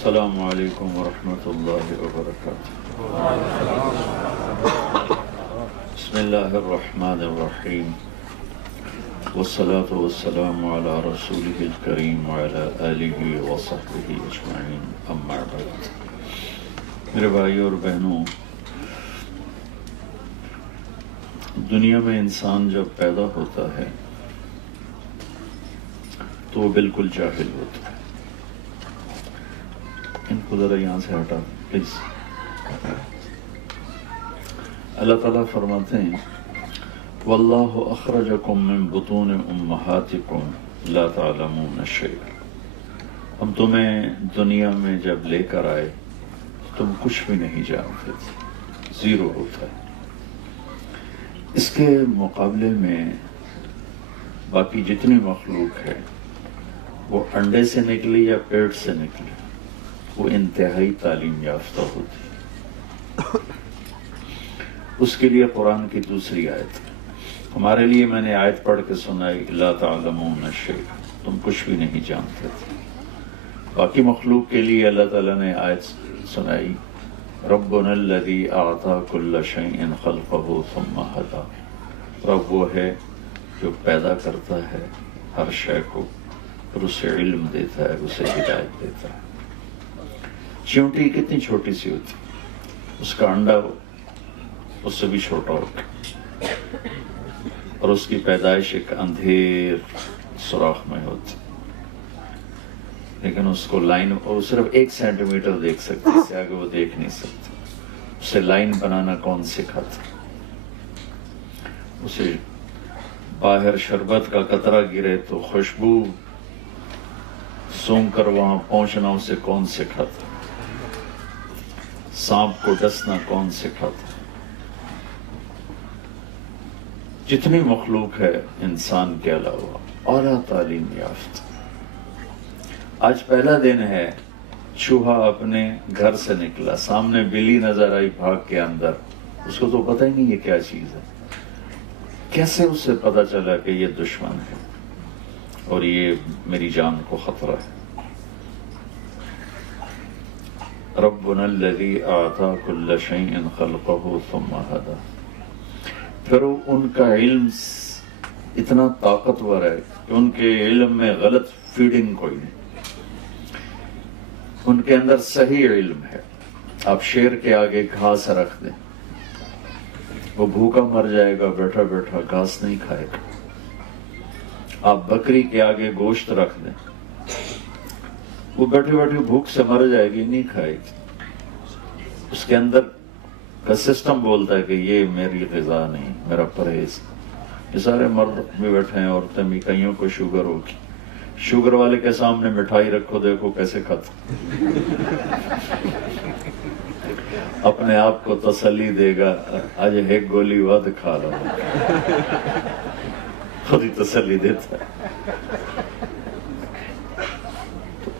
السلام علیکم ورحمۃ اللہ وبرکاتہ۔ بسم اللہ الرحمن الرحیم، والصلاة والسلام علی رسولہ الکریم وعلی آلہ وصحبہ اجمعین، اما بعد۔ میرے بھائیوں اور بہنوں، دنیا میں انسان جب پیدا ہوتا ہے تو وہ بالکل جاہل ہوتا ہے۔ ان کو ذرا یہاں سے ہٹا پلیز۔ اللہ تعالیٰ فرماتے ہیں واللہ اخرجکم من بطون امہاتکم لا تعلمون شیئا، ہم تمہیں دنیا میں جب لے کر آئے تم کچھ بھی نہیں جانتے تھے، زیرو ہوتا ہے۔ اس کے مقابلے میں باقی جتنی مخلوق ہے وہ انڈے سے نکلی یا پیٹ سے نکلی، وہ انتہائی تعلیم یافتہ ہوتی۔ اس کے لیے قرآن کی دوسری آیت، ہمارے لیے میں نے آیت پڑھ کے سنائی لا تعلمون شیئا، تم کچھ بھی نہیں جانتے تھے۔ باقی مخلوق کے لیے اللہ تعالیٰ نے آیت سنائی ربنا الذی اعطی کل شیء خلقہ ثم ہدی، رب وہ ہے جو پیدا کرتا ہے ہر شے کو اور اسے علم دیتا ہے، اسے ہدایت دیتا ہے۔ چیونٹی کتنی چھوٹی سی ہوتی، اس کا انڈا اس سے بھی چھوٹا ہوتا اور اس کی پیدائش ایک اندھیر سوراخ میں ہوتی، لیکن اس کو لائن اور صرف 1 سینٹی میٹر دیکھ سکتی، اس سے آگے وہ دیکھ نہیں سکتی۔ اسے لائن بنانا کون سکھاتا؟ اسے باہر شربت کا قطرہ گرے تو خوشبو سونگ کر وہاں پہنچنا اسے کون سکھاتا؟ سانپ کو ڈسنا کون سکھاتا؟ جتنی مخلوق ہے انسان کے علاوہ اعلیٰ تعلیم یافتہ۔ آج پہلا دن ہے، چوہا اپنے گھر سے نکلا، سامنے بلی نظر آئی بھاگ کے اندر، اس کو تو پتہ ہی نہیں یہ کیا چیز ہے۔ کیسے اسے پتہ چلا کہ یہ دشمن ہے اور یہ میری جان کو خطرہ ہے؟ ربنا الذی اعطی کل شیء خلقہ ثم ہدی۔ پھر ان کا علم اتنا طاقتور ہے کہ ان کے علم میں غلط فیڈنگ کوئی نہیں، ان کے اندر صحیح علم ہے۔ آپ شیر کے آگے گھاس رکھ دیں، وہ بھوکا مر جائے گا، بیٹھا بیٹھا گھاس نہیں کھائے گا۔ آپ بکری کے آگے گوشت رکھ دیں، وہ بیٹھے بیٹھے بھوک سے مر جائے گی، نہیں کھائے گی۔ اس کے اندر کا سسٹم بولتا ہے کہ یہ میری غذا نہیں، میرا پرہیز۔ یہ سارے مرد بھی بیٹھے ہیں، عورتیں بھی، کئیوں کو شوگر ہوگی، شوگر والے کے سامنے مٹھائی رکھو، دیکھو کیسے کھاتا، اپنے آپ کو تسلی دے گا آج ایک گولی ود کھا رہا، خود ہی تسلی دیتا ہے۔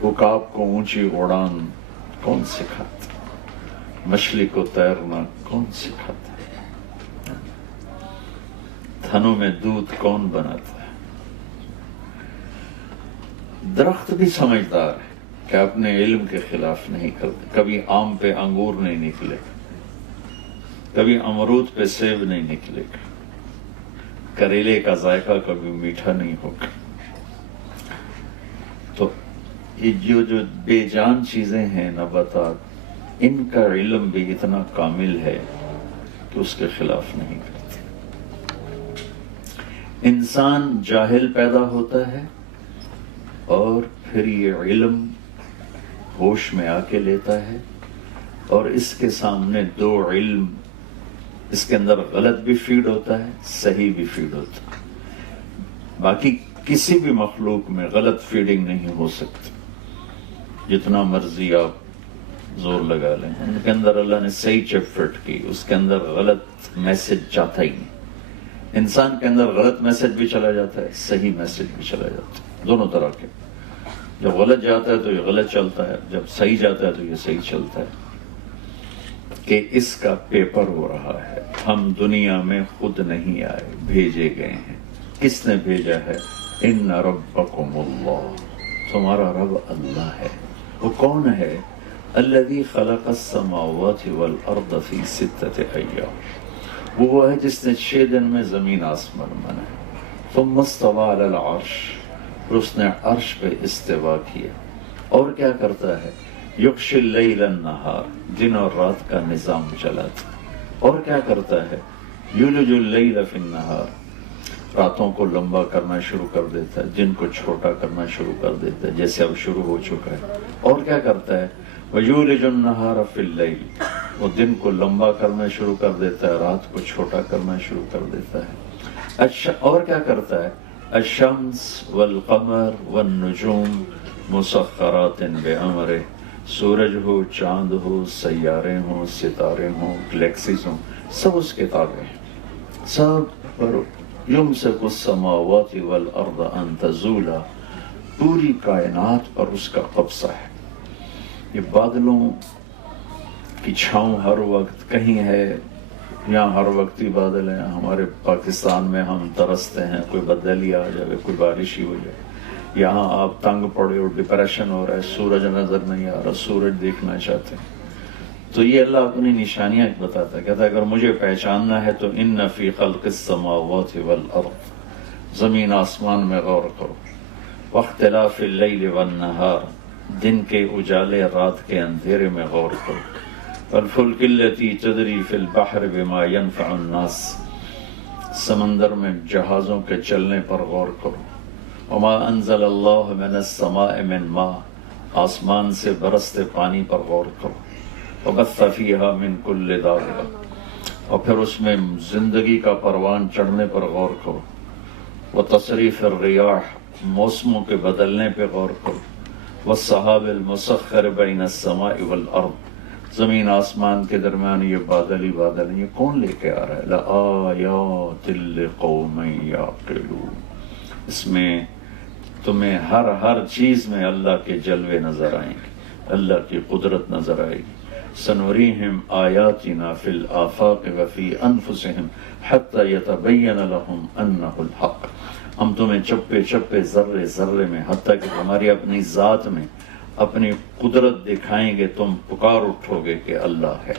عقاب کو اونچی اڑان کون سکھاتا؟ مچھلی کو تیرنا کون سکھاتا ہے؟ تھنوں میں دودھ کون بناتا ہے؟ درخت بھی سمجھدار ہے کہ اپنے علم کے خلاف نہیں کرتے۔ کبھی آم پہ انگور نہیں نکلے، کبھی امرود پہ سیب نہیں نکلے گا، کریلے کا ذائقہ کبھی میٹھا نہیں ہوگا۔ تو یہ جو بے جان چیزیں ہیں، نباتات، ان کا علم بھی اتنا کامل ہے کہ اس کے خلاف نہیں کرتے۔ انسان جاہل پیدا ہوتا ہے اور پھر یہ علم ہوش میں آ کے لیتا ہے، اور اس کے سامنے 2 علم، اس کے اندر غلط بھی فیڈ ہوتا ہے، صحیح بھی فیڈ ہوتا ہے۔ باقی کسی بھی مخلوق میں غلط فیڈنگ نہیں ہو سکتی، جتنا مرضی آپ زور لگا لیں، ان کے اندر اللہ نے صحیح چپ فٹ کی، اس کے اندر غلط میسج جاتا ہی نہیں۔ انسان کے اندر غلط میسج بھی چلا جاتا ہے، صحیح میسج بھی چلا جاتا ہے، دونوں طرح کے۔ جب غلط جاتا ہے تو یہ غلط چلتا ہے، جب صحیح جاتا ہے تو یہ صحیح چلتا ہے۔ کہ اس کا پیپر ہو رہا ہے، ہم دنیا میں خود نہیں آئے، بھیجے گئے ہیں۔ کس نے بھیجا ہے؟ ان ربکم اللہ، تمہارا رب اللہ ہے۔ وہ کون ہے؟ الذی خلق السماوات والارض فی 6 ایام، وہ ہے جس نے 6 دن میں زمین آسمان بنائے، ثم استوى علی العرش، پھر اس نے عرش پہ استوا کیا، اور کیا کرتا ہے، یغشی اللیل النہار، دن اور رات کا نظام چلاتا، اور کیا کرتا ہے، یولج اللیل فی النہار، راتوں کو لمبا کرنا شروع کر دیتا ہے، دن کو چھوٹا کرنا شروع کر دیتا ہے، جیسے اب شروع ہو چکا ہے، اور کیا کرتا ہے، وَيُولِجُ النَّهَارَ فِي اللَّيْلِ، وہ دن کو لمبا کرنا شروع کر دیتا ہے، رات کو چھوٹا کرنا شروع کر دیتا ہے، اور کیا کرتا ہے، الشمس والقمر والنجوم مسخرات بأمرہ، سورج ہو، چاند ہو، سیارے ہوں، ستارے ہوں، گلیکسیز ہوں، سب اس کے تابع ہیں، سب پر یمسک السماوات والارض ان تزولا، پوری کائنات پر اس کا قبضہ ہے۔ یہ بادلوں کی چھاؤں ہر وقت کہیں ہے، یہاں ہر وقت ہی بادل ہیں، ہمارے پاکستان میں ہم ترستے ہیں کوئی بدلی آ جائے، کوئی بارش ہی ہو جائے، یہاں آپ تنگ پڑے اور ڈپریشن ہو رہا ہے، سورج نظر نہیں آ رہا، سورج دیکھنا چاہتے ہیں، تو یہ اللہ اپنی نشانیاں بتاتا ہے، کہتا ہے اگر مجھے پہچاننا ہے تو ان فی خلق السماوات والارض، زمین آسمان میں غور کرو، واختلاف اللیل والنہار، دن کے اجالے رات کے اندھیرے میں غور کرو، والفلک التی تجری فی البحر بما ینفع الناس، سمندر میں جہازوں کے چلنے پر غور کرو، وما انزل اللہ من السماء من ماء، آسمان سے برستے پانی پر غور کرو، وبث فیہا من کل دابہ، اور پھر اس میں زندگی کا پروان چڑھنے پر غور کرو، وتصریف الریاح، موسموں کے بدلنے پہ غور کرو، والسحاب المسخر بین السماء والارض، زمین آسمان کے درمیان یہ بادل ہی بادل ہیں، یہ کون لے کے آ رہا ہے، لآیات لقوم یعقلون، اس میں تمہیں ہر چیز میں اللہ کے جلوے نظر آئیں گے، اللہ کی قدرت نظر آئے گی، سنوریہم آیاتنا فی الآفاق وفی انفسہم حتی یتبین لہم انہ الحق، ہم تمہیں چپے چپے ذرے ذرے میں، حتیٰ کہ تمہاری اپنی ذات میں اپنی قدرت دکھائیں گے، تم پکار اٹھو گے کہ اللہ ہے،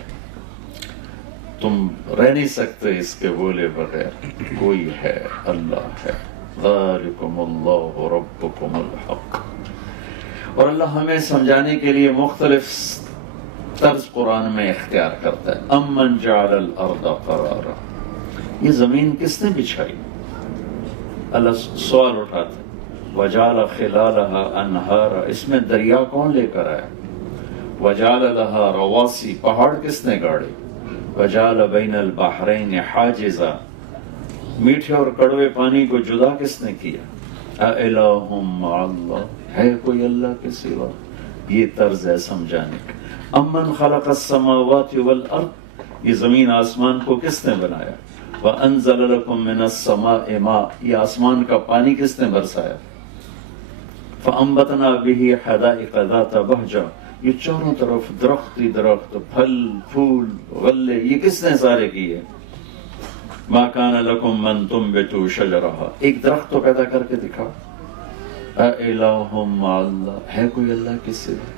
تم رہ نہیں سکتے اس کے بولے بغیر، کوئی ہے، اللہ ہے، ذالکم اللہ ربکم الحق۔ اور اللہ ہمیں سمجھانے کے لیے مختلف طرز قرآن میں اختیار کرتا ہے، امن جعل الارض قرارا، یہ زمین کس نے بچھائی، اللہ سوال اٹھاتا ہے، وجعل خلالها انہارا، اس میں دریا کون لے کر آیا، وجعل لها رواسی، پہاڑ کس نے گاڑے، وجعل بین البحرین حاجزا، میٹھے اور کڑوے پانی کو جدا کس نے کیا، اِلٰہٌ مع اللہ، ہے کوئی اللہ کے سوا، یہ طرز ہے سمجھانے کا۔ امن خلق السماوات والارض، یہ زمین آسمان کو کس نے بنایا، وَأَنزَلَ لَكُم مِّنَ السَّمَاءِ مَاءً، یہ آسمان کا پانی کس نے برسایا، فَأَنبَتْنَا بِهِ حَدَائِقَ ذَاتَ بَهْجَةٍ، یہ چاروں طرف درخت ہی درخت، پھل پھول غلے، یہ کس نے سارے کیے، مَا كَانَ لَكُم مَّن تُنبِتُوا شَجَرَهَا، ایک درخت تو پیدا کر کے دکھا، اِلٰہٌ مع اللہ، ہے کوئی اللہ کے سوا۔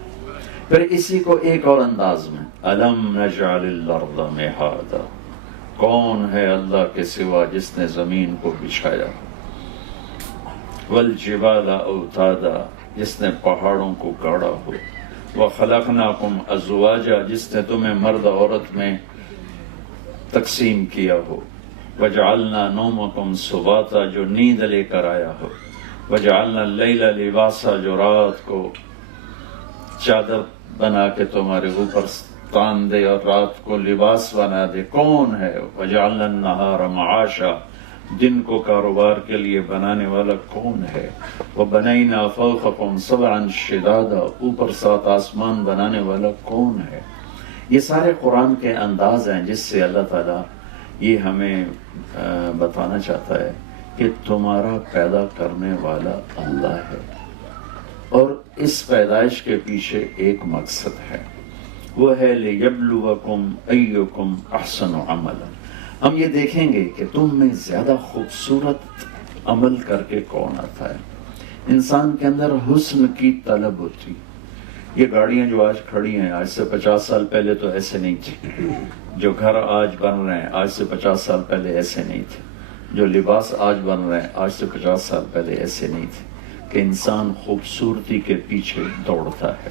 پھر اسی کو ایک اور انداز میں، أَلَمْ نَجْعَلِ الْأَرْضَ مِهَادًا، کون ہے اللہ کے سوا جس نے زمین کو بچھایا، والجبال اوتادا، جس نے پہاڑوں کو گاڑا ہو، وخلقناکم ازواجا، جس نے تمہیں مرد عورت میں تقسیم کیا ہو، وجعلنا نومکم سباتا، جو نیند لے کر آیا ہو، وجعلنا اللیل لباسا، جو رات کو چادر بنا کے تمہارے اوپر تان دے اور رات کو لباس بنا دے، کون ہے، وجعلنا النہار معاشا، دن کو کاروبار کے لیے بنانے والا کون ہے، وبنینا فوقکم سبعا شدادا، اوپر 7 آسمان بنانے والا کون ہے۔ یہ سارے قرآن کے انداز ہیں جس سے اللہ تعالیٰ یہ ہمیں بتانا چاہتا ہے کہ تمہارا پیدا کرنے والا اللہ ہے، اور اس پیدائش کے پیچھے ایک مقصد ہے، وہ ہے لِيَبْلُوَكُمْ أَيُّكُمْ أَحْسَنُ عَمَلًا، ہم یہ دیکھیں گے کہ تم میں زیادہ خوبصورت عمل کر کے کون آتا ہے۔ انسان کے اندر حسن کی طلب ہوتی، یہ گاڑیاں جو آج کھڑی ہیں آج سے 50 سال پہلے تو ایسے نہیں تھی، جو گھر آج بن رہے ہیں آج سے 50 سال پہلے ایسے نہیں تھے، جو لباس آج بن رہے ہیں آج سے 50 سال پہلے ایسے نہیں تھے، کہ انسان خوبصورتی کے پیچھے دوڑتا ہے،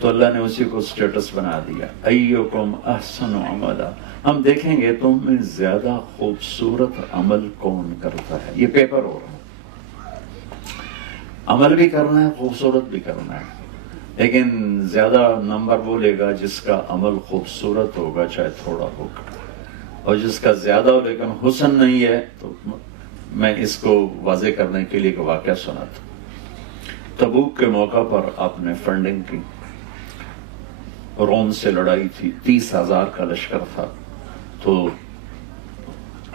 تو اللہ نے اسی کو سٹیٹس بنا دیا، ایکم احسن عملا، ہم دیکھیں گے تم میں زیادہ خوبصورت عمل کون کرتا ہے۔ یہ پیپر ہو رہا ہے، عمل بھی کرنا ہے خوبصورت بھی کرنا ہے، لیکن زیادہ نمبر وہ لے گا جس کا عمل خوبصورت ہوگا چاہے تھوڑا ہوگا، اور جس کا زیادہ ہو لیکن حسن نہیں ہے۔ تو میں اس کو واضح کرنے کے لیے ایک واقعہ سناتا ہوں۔ تبوک کے موقع پر آپ نے فنڈنگ کی، روم سے لڑائی تھی، 30,000 کا لشکر تھا، تو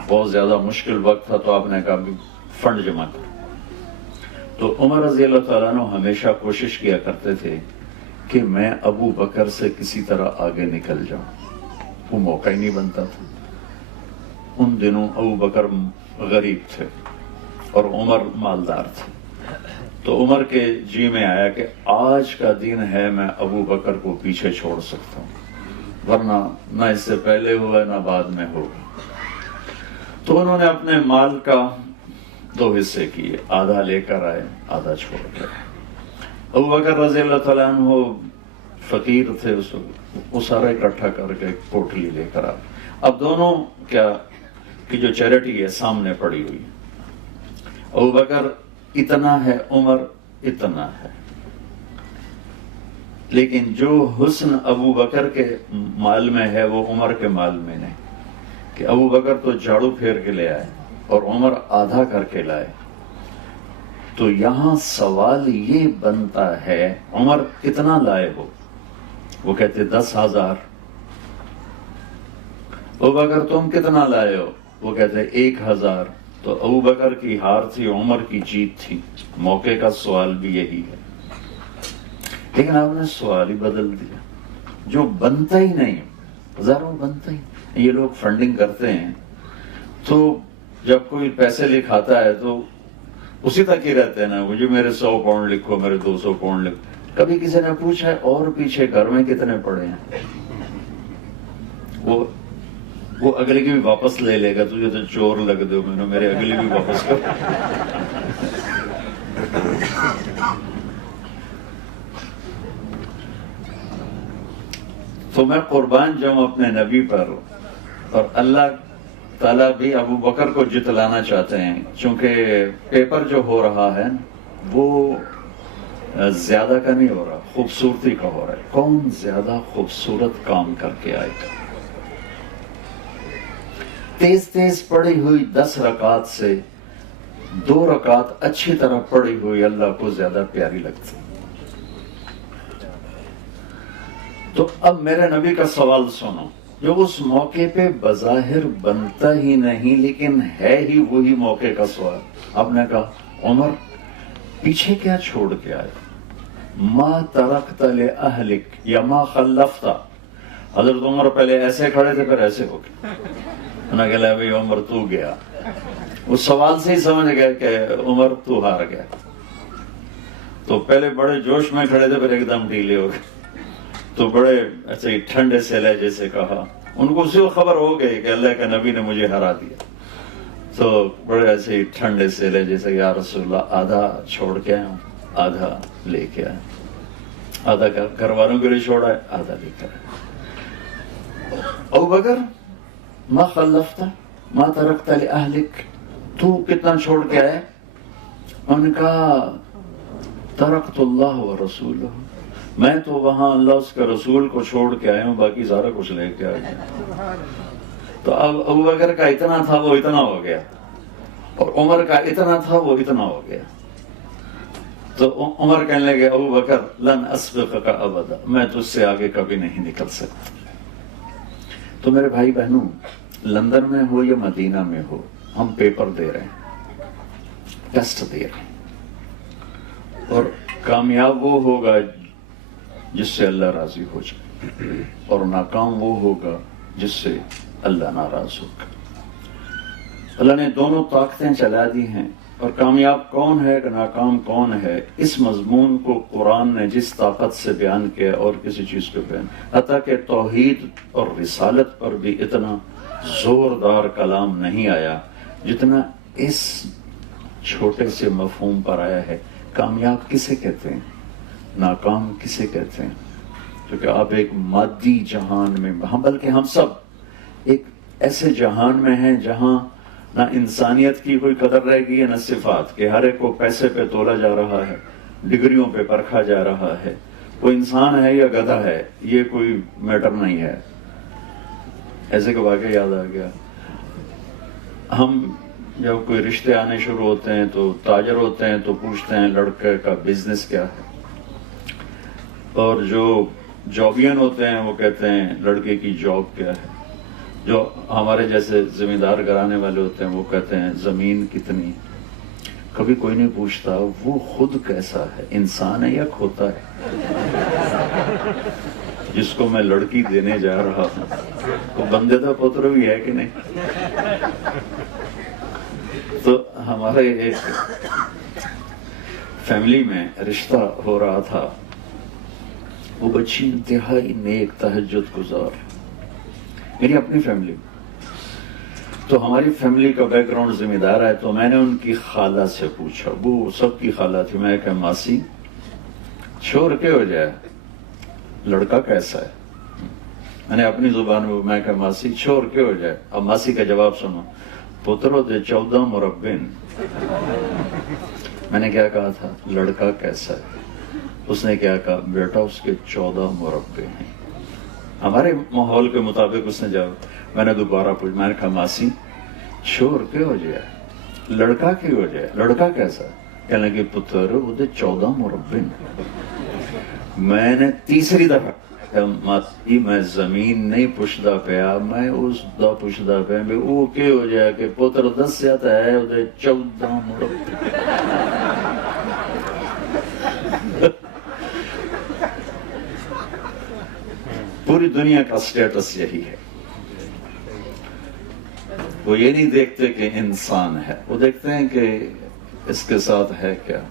بہت زیادہ مشکل وقت تھا، تو آپ نے کہا فنڈ جمع کر۔ تو عمر رضی اللہ تعالیٰ عنہ ہمیشہ کوشش کیا کرتے تھے کہ میں ابو بکر سے کسی طرح آگے نکل جاؤں، وہ موقع ہی نہیں بنتا تھا۔ ان دنوں ابو بکر غریب تھے اور عمر مالدار تھے، تو عمر کے جی میں آیا کہ آج کا دن ہے میں ابو بکر کو پیچھے چھوڑ سکتا ہوں، ورنہ نہ اس سے پہلے ہوا نہ بعد میں ہوگا۔ تو انہوں نے اپنے مال کا 2 حصے کیے، آدھا لے کر آئے آدھا چھوڑ کر۔ ابو بکر رضی اللہ تعالیٰ عنہ فقیر تھے، وہ سارا اکٹھا کر کے ایک پوٹلی لے کر آئے۔ اب دونوں کیا کہ جو چیریٹی ہے سامنے پڑی ہوئی، ابو بکر اتنا ہے، عمر اتنا ہے، لیکن جو حسن ابو بکر کے مال میں ہے وہ عمر کے مال میں نہیں، کہ ابو بکر تو جھاڑو پھیر کے لے آئے اور عمر آدھا کر کے لائے۔ تو یہاں سوال یہ بنتا ہے عمر کتنا لائے ہو؟ وہ کہتے 10,000۔ ابو بکر تم کتنا لائے ہو؟ وہ کہتے 1,000۔ تو ابو بکر کی ہار تھی، عمر کی جیت تھی۔ موقع کا سوال بھی یہی ہے، لیکن آپ نے سوال ہی بدل دیا، جو بنتا ہی نہیں، ہزاروں بنتا ہی نہیں۔ یہ لوگ فنڈنگ کرتے ہیں تو جب کوئی پیسے لکھاتا ہے تو اسی تک ہی رہتے ہیں نا، مجھے میرے 100 پاؤنڈ لکھو، میرے 200 پاؤنڈ لکھو۔ کبھی کسی نے پوچھا ہے اور پیچھے گھر میں کتنے پڑے ہیں؟ وہ اگلے کی بھی واپس لے لے گا، تجھے تو چور لگ دو، میں نے میرے اگلے بھی واپس کر۔ تو میں قربان جاؤں اپنے نبی پر، اور اللہ تعالیٰ بھی ابو بکر کو جتلانا چاہتے ہیں، چونکہ پیپر جو ہو رہا ہے وہ زیادہ کا نہیں ہو رہا، خوبصورتی کا ہو رہا ہے۔ کون زیادہ خوبصورت کام کر کے آئے گا؟ تیز تیز پڑھی ہوئی 10 رکعت سے 2 رکعت اچھی طرح پڑھی ہوئی اللہ کو زیادہ پیاری لگتی۔ تو اب میرے نبی کا سوال سنو، جو اس موقع پہ بظاہر بنتا ہی نہیں لیکن ہے ہی وہی موقع کا سوال۔ آپ نے کہا عمر پیچھے کیا چھوڑ کے آئے؟ ما ترکت لأہلک یا ما خلفت۔ حضرت عمر پہلے ایسے کھڑے تھے پھر ایسے ہو گئے، انہوں نے کہا بھئی عمر تو گیا۔ اس سوال سے ہی سمجھ گئے کہ عمر تو ہار گیا۔ تو پہلے بڑے جوش میں کھڑے تھے پھر ایک دم ڈھیلے ہو گئے، تو بڑے ایسے ہی ٹھنڈے سے لہجے سے کہا، ان کو اسی وقت خبر ہو گئی کہ اللہ کے نبی نے مجھے ہرا دیا، تو بڑے ایسے ہی ٹھنڈے سے لہجے سے یا رسول اللہ آدھا چھوڑ کے آیا ہوں، آدھا لے کے آیا، آدھا گھر والوں کے لیے چھوڑا ہے، آدھا لے کے آیا۔ ابو بکر ما خلفت ما ترکت لأہلک، تو کتنا چھوڑ کے آئے؟ ان کا ترکت اللہ و رسولہ، میں تو وہاں اللہ اس کے رسول کو چھوڑ کے آیا ہوں، باقی سارا کچھ لے کے آیا۔ تو اب ابو بکر کا اتنا تھا وہ اتنا ہو گیا، اور عمر کا اتنا تھا وہ اتنا ہو گیا۔ تو عمر کہنے لگے ابو بکر لن اسبقک ابدا، میں تجھ سے آگے کبھی نہیں نکل سکتا۔ تو میرے بھائی بہنوں، لندن میں ہو یا مدینہ میں ہو، ہم پیپر دے رہے ہیں، ٹیسٹ دے رہے ہیں، اور کامیاب وہ ہوگا جس سے اللہ راضی ہو جائے، اور ناکام وہ ہوگا جس سے اللہ ناراض ہوگا۔ اللہ نے دونوں طاقتیں چلا دی ہیں، اور کامیاب کون ہے کہ ناکام کون ہے، اس مضمون کو قرآن نے جس طاقت سے بیان کیا اور کسی چیز کو بیان، حتیٰ کہ توحید اور رسالت پر بھی اتنا زوردار کلام نہیں آیا جتنا اس چھوٹے سے مفہوم پر آیا ہے۔ کامیاب کسے کہتے ہیں، ناکام کسے کہتے ہیں؟ کیونکہ آپ ایک مادی جہان میں، بلکہ ہم سب ایک ایسے جہان میں ہیں جہاں نہ انسانیت کی کوئی قدر رہ گئی ہے نہ صفات، کہ ہر ایک کو پیسے پہ تولا جا رہا ہے، ڈگریوں پہ پرکھا جا رہا ہے، وہ انسان ہے یا گدھا ہے یہ کوئی میٹر نہیں ہے۔ ایسے کا واقعہ یاد آ گیا، ہم جب کوئی رشتے آنے شروع ہوتے ہیں تو تاجر ہوتے ہیں تو پوچھتے ہیں لڑکے کا بزنس کیا ہے، اور جو جابین ہوتے ہیں وہ کہتے ہیں لڑکے کی جاب کیا ہے، جو ہمارے جیسے زمیندار گھرانے والے ہوتے ہیں وہ کہتے ہیں زمین کتنی۔ کبھی کوئی نہیں پوچھتا وہ خود کیسا ہے، انسان ہے یا کھوتا ہے جس کو میں لڑکی دینے جا رہا ہوں، وہ بندے کا پتر بھی ہے کہ نہیں؟ تو ہمارے ایک فیملی میں رشتہ ہو رہا تھا، وہ بچی انتہائی نیک تہجد گزار، میری اپنی فیملی، تو ہماری فیملی کا بیک گراؤنڈ ذمہ دار ہے، تو میں نے ان کی خالہ سے پوچھا، وہ سب کی خالہ تھی، میں کہا ماسی چھوڑ کے ہو جائے لڑکا کیسا ہے؟ میں نے اپنی زبان میں کہا ماسی چھوڑ کے ہو جائے، اب ماسی کا جواب سنو، پترو دے 14 مربن۔ میں نے کیا کہا تھا، لڑکا کیسا ہے؟ اس نے کیا کہا، بیٹا اس کے 14 مربع ہیں۔ ہمارے ماحول کے مطابق اس نے جب میں نے دوبارہ پوچھا، میں نے کہا ماسی چھوڑ کے ہو جائے لڑکا کی ہو جائے، لڑکا کیسا؟ کہنے لگی پتر وہ دے 14 مربع۔ میں نے تیسری دفعہ ماسی میں زمین نہیں پوچھتا پیا، میں اس دا پوچھتا پیا بھی وہ کی ہو جائے کہ پتر دسیا تو ہے وہ دے 14 مربع۔ پوری دنیا کا سٹیٹس یہی ہے، وہ یہ نہیں دیکھتے کہ انسان ہے، وہ دیکھتے ہیں کہ اس کے ساتھ ہے کیا۔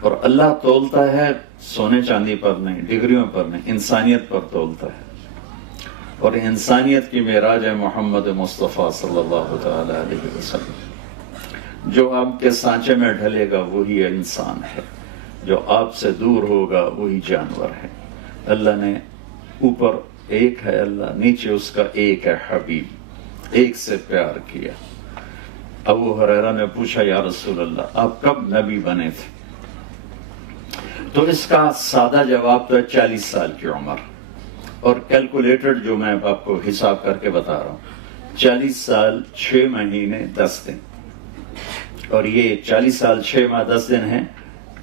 اور اللہ تولتا ہے سونے چاندی پر نہیں، ڈگریوں پر نہیں، انسانیت پر تولتا ہے، اور انسانیت کی معراج ہے محمد مصطفیٰ صلی اللہ تعالی علیہ وسلم۔ جو آپ کے سانچے میں ڈھلے گا وہی انسان ہے، جو آپ سے دور ہوگا وہی جانور ہے۔ اللہ نے اوپر ایک ہے اللہ، نیچے اس کا ایک ہے حبیب، ایک سے پیار کیا۔ ابو ہریرہ نے پوچھا یا رسول اللہ آپ کب نبی بنے تھے؟ تو اس کا سادہ جواب تو 40 سال کی عمر، اور کیلکولیٹڈ جو میں آپ کو حساب کر کے بتا رہا ہوں، 40 سال 6 مہینے 10 دن، اور یہ 40 سال 6 ماہ 10 دن ہیں،